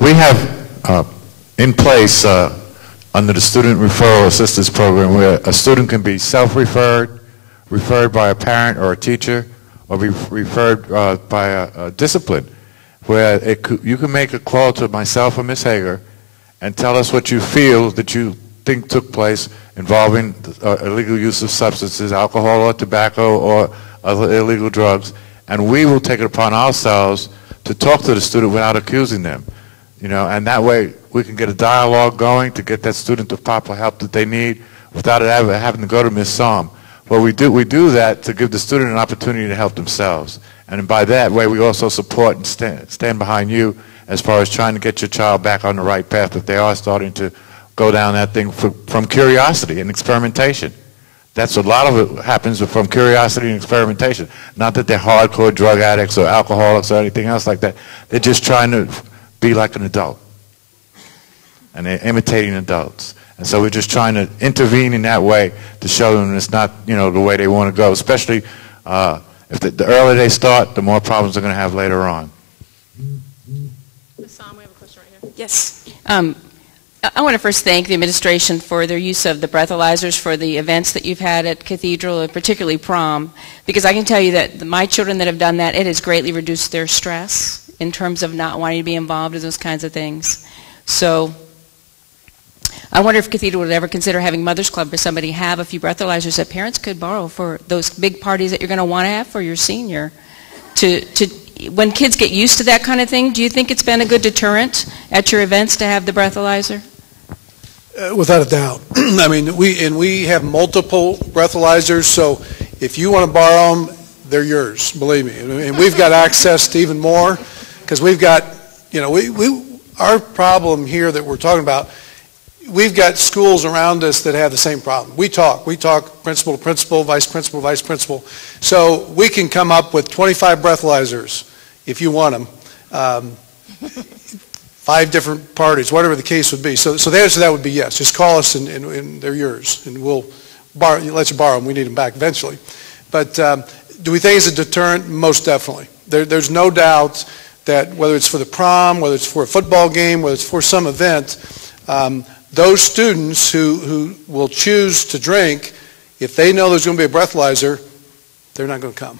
We have in place under the Student Referral Assistance Program where a student can be self-referred, referred by a parent or a teacher, or be referred by a discipline, where you can make a call to myself or Ms. Hager and tell us what you feel that you think took place involving illegal use of substances, alcohol or tobacco or other illegal drugs, and we will take it upon ourselves to talk to the student without accusing them. You know, and that way we can get a dialogue going to get that student the proper help that they need without it ever having to go to Ms. Psalm. Well, we do that to give the student an opportunity to help themselves. And by that way, we also support and stand behind you as far as trying to get your child back on the right path if they are starting to go down that thing from curiosity and experimentation. That's a lot of it happens from curiosity and experimentation. Not that they're hardcore drug addicts or alcoholics or anything else like that. They're just trying to be like an adult. And they're imitating adults. And so we're just trying to intervene in that way to show them it's not, you know, the way they want to go, especially if the earlier they start, the more problems they're going to have later on. Ms. Sam, we have a question right here. Yes. I want to first thank the administration for their use of the breathalyzers for the events that you've had at Cathedral, and particularly prom, because I can tell you that my children that have done that, it has greatly reduced their stress in terms of not wanting to be involved in those kinds of things. So I wonder if Cathedral would ever consider having Mother's Club or somebody have a few breathalyzers that parents could borrow for those big parties that you're going to want to have for your senior. When kids get used to that kind of thing, do you think it's been a good deterrent at your events to have the breathalyzer? Without a doubt. I mean, we have multiple breathalyzers, so if you want to borrow them, they're yours, believe me. And we've got access to even more. because we've got, our problem here that we're talking about, we've got schools around us that have the same problem. We talk principal to principal, vice principal, vice principal. So we can come up with 25 breathalyzers if you want them. 5 different parties, whatever the case would be. So the answer to that would be yes. Just call us and they're yours, and we'll let you borrow them. We need them back eventually. But do we think it's a deterrent? Most definitely. There's no doubt that whether it's for the prom, whether it's for a football game, whether it's for some event, those students who will choose to drink, if they know there's going to be a breathalyzer, they're not going to come,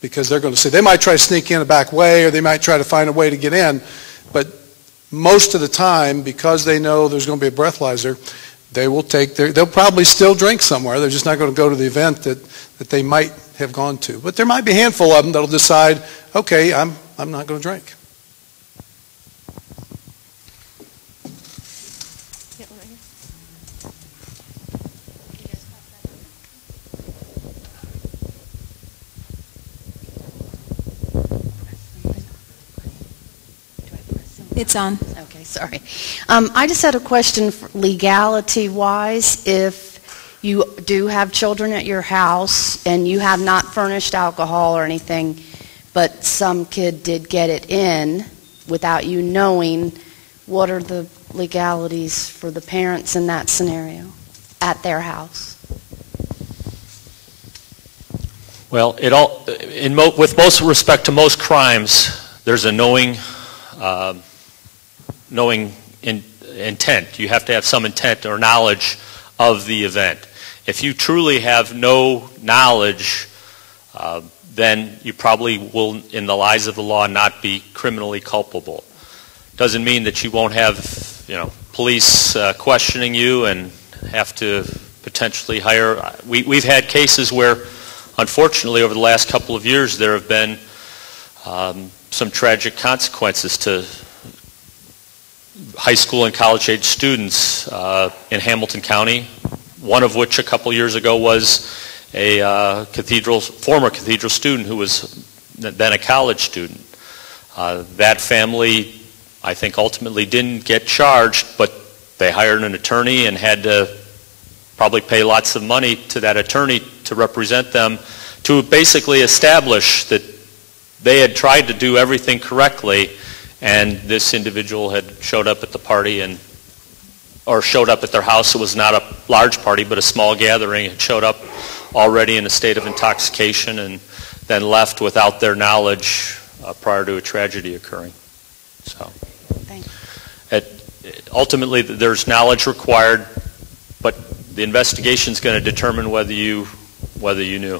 because they're going to say, they might try to sneak in a back way, or they might try to find a way to get in, but most of the time, because they know there's going to be a breathalyzer, they'll probably still drink somewhere. They're just not going to go to the event that they might have gone to. But there might be a handful of them that'll decide, okay, I'm not going to drink. It's on. Okay, sorry. I just had a question legality-wise. If you do have children at your house and you have not furnished alcohol or anything, but some kid did get it in without you knowing, what are the legalities for the parents in that scenario at their house? Well, with most respect to most crimes, there's a knowing intent. You have to have some intent or knowledge of the event. If you truly have no knowledge, then you probably will, in the eyes of the law, not be criminally culpable. Doesn't mean that you won't have, police questioning you and have to potentially hire. We've had cases where, unfortunately, over the last couple of years, there have been some tragic consequences to high school and college-age students in Hamilton County, one of which a couple years ago was a former Cathedral student who was then a college student. That family, I think, ultimately didn't get charged, but they hired an attorney and had to probably pay lots of money to that attorney to represent them, to basically establish that they had tried to do everything correctly, and this individual had showed up at the party or showed up at their house. It was not a large party, but a small gathering. It showed up already in a state of intoxication and then left without their knowledge prior to a tragedy occurring. So, ultimately, there's knowledge required, but the investigation is going to determine whether you knew. I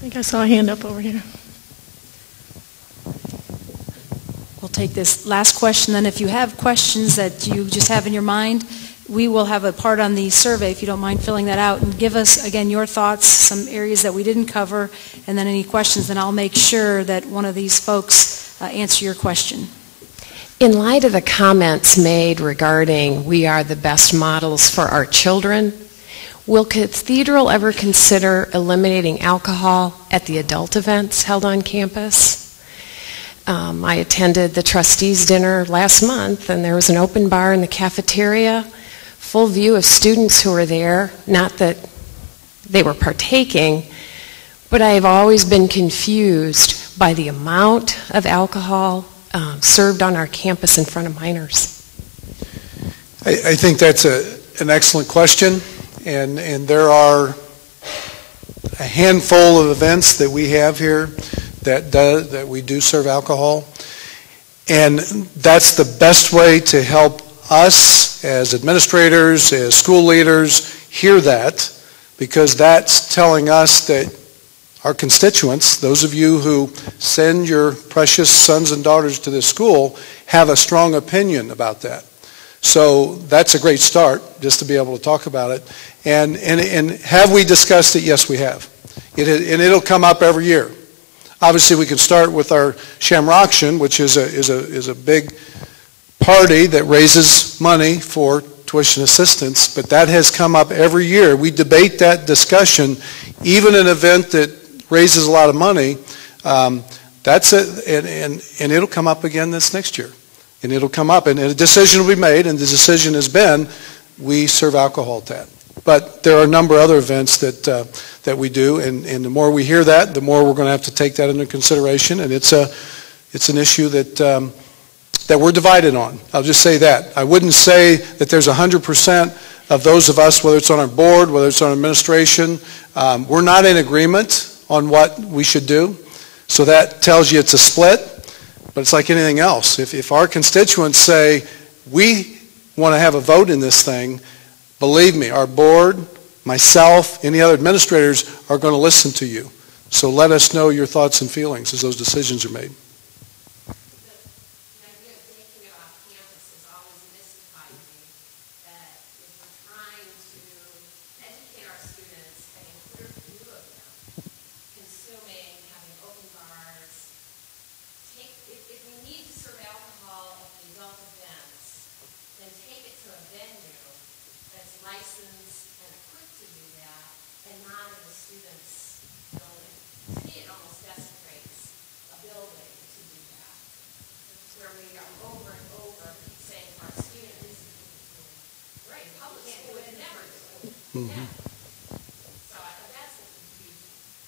think I saw a hand up over here. We'll take this last question, then if you have questions that you just have in your mind, we will have a part on the survey, if you don't mind filling that out, and give us, again, your thoughts, some areas that we didn't cover, and then any questions, then I'll make sure that one of these folks answer your question. In light of the comments made regarding we are the best models for our children, will Cathedral ever consider eliminating alcohol at the adult events held on campus? I attended the trustees' dinner last month, and there was an open bar in the cafeteria, full view of students who were there. Not that they were partaking, but I have always been confused by the amount of alcohol served on our campus in front of minors. I think that's an excellent question, and there are a handful of events that we have here that we do serve alcohol, and that's the best way to help us as administrators, as school leaders, hear that, because that's telling us that our constituents, those of you who send your precious sons and daughters to this school, have a strong opinion about that. So that's a great start, just to be able to talk about it. And have we discussed it? Yes, we have. And it'll come up every year. Obviously, we can start with our Shamrocktion, which is a big party that raises money for tuition assistance, but that has come up every year. We debate that discussion. Even an event that raises a lot of money, That's it, and it'll come up again this next year. And it'll come up, and a decision will be made, and the decision has been, we serve alcohol at that. But there are a number of other events that we do, and the more we hear that, the more we're going to have to take that into consideration, and it's an issue that we're divided on. I'll just say that. I wouldn't say that there's 100% of those of us, whether it's on our board, whether it's on administration, we're not in agreement on what we should do. So that tells you it's a split, but it's like anything else. If our constituents say, we want to have a vote in this thing, believe me, our board, myself, any other administrators are going to listen to you. So let us know your thoughts and feelings as those decisions are made.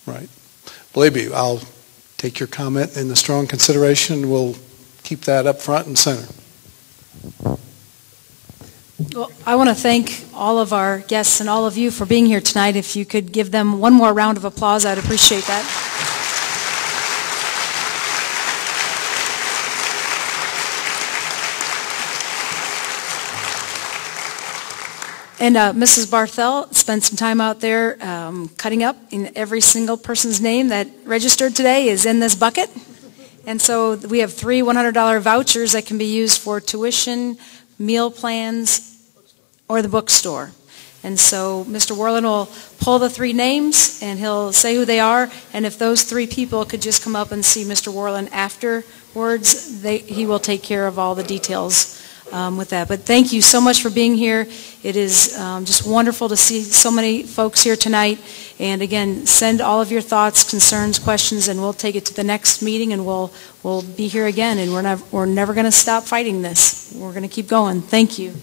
Right. Believe me, I'll take your comment in the strong consideration. We'll keep that up front and center. Well, I want to thank all of our guests and all of you for being here tonight. If you could give them one more round of applause, I'd appreciate that. And Mrs. Barthel spent some time out there cutting up, in every single person's name that registered today is in this bucket. And so we have 3 $100 vouchers that can be used for tuition, meal plans, or the bookstore. And so Mr. Worland will pull the 3 names, and he'll say who they are. And if those 3 people could just come up and see Mr. Worland afterwards, he will take care of all the details with that. But thank you so much for being here. It is just wonderful to see so many folks here tonight. And again, send all of your thoughts, concerns, questions, and we'll take it to the next meeting, and we'll be here again. And we're never going to stop fighting this. We're going to keep going. Thank you.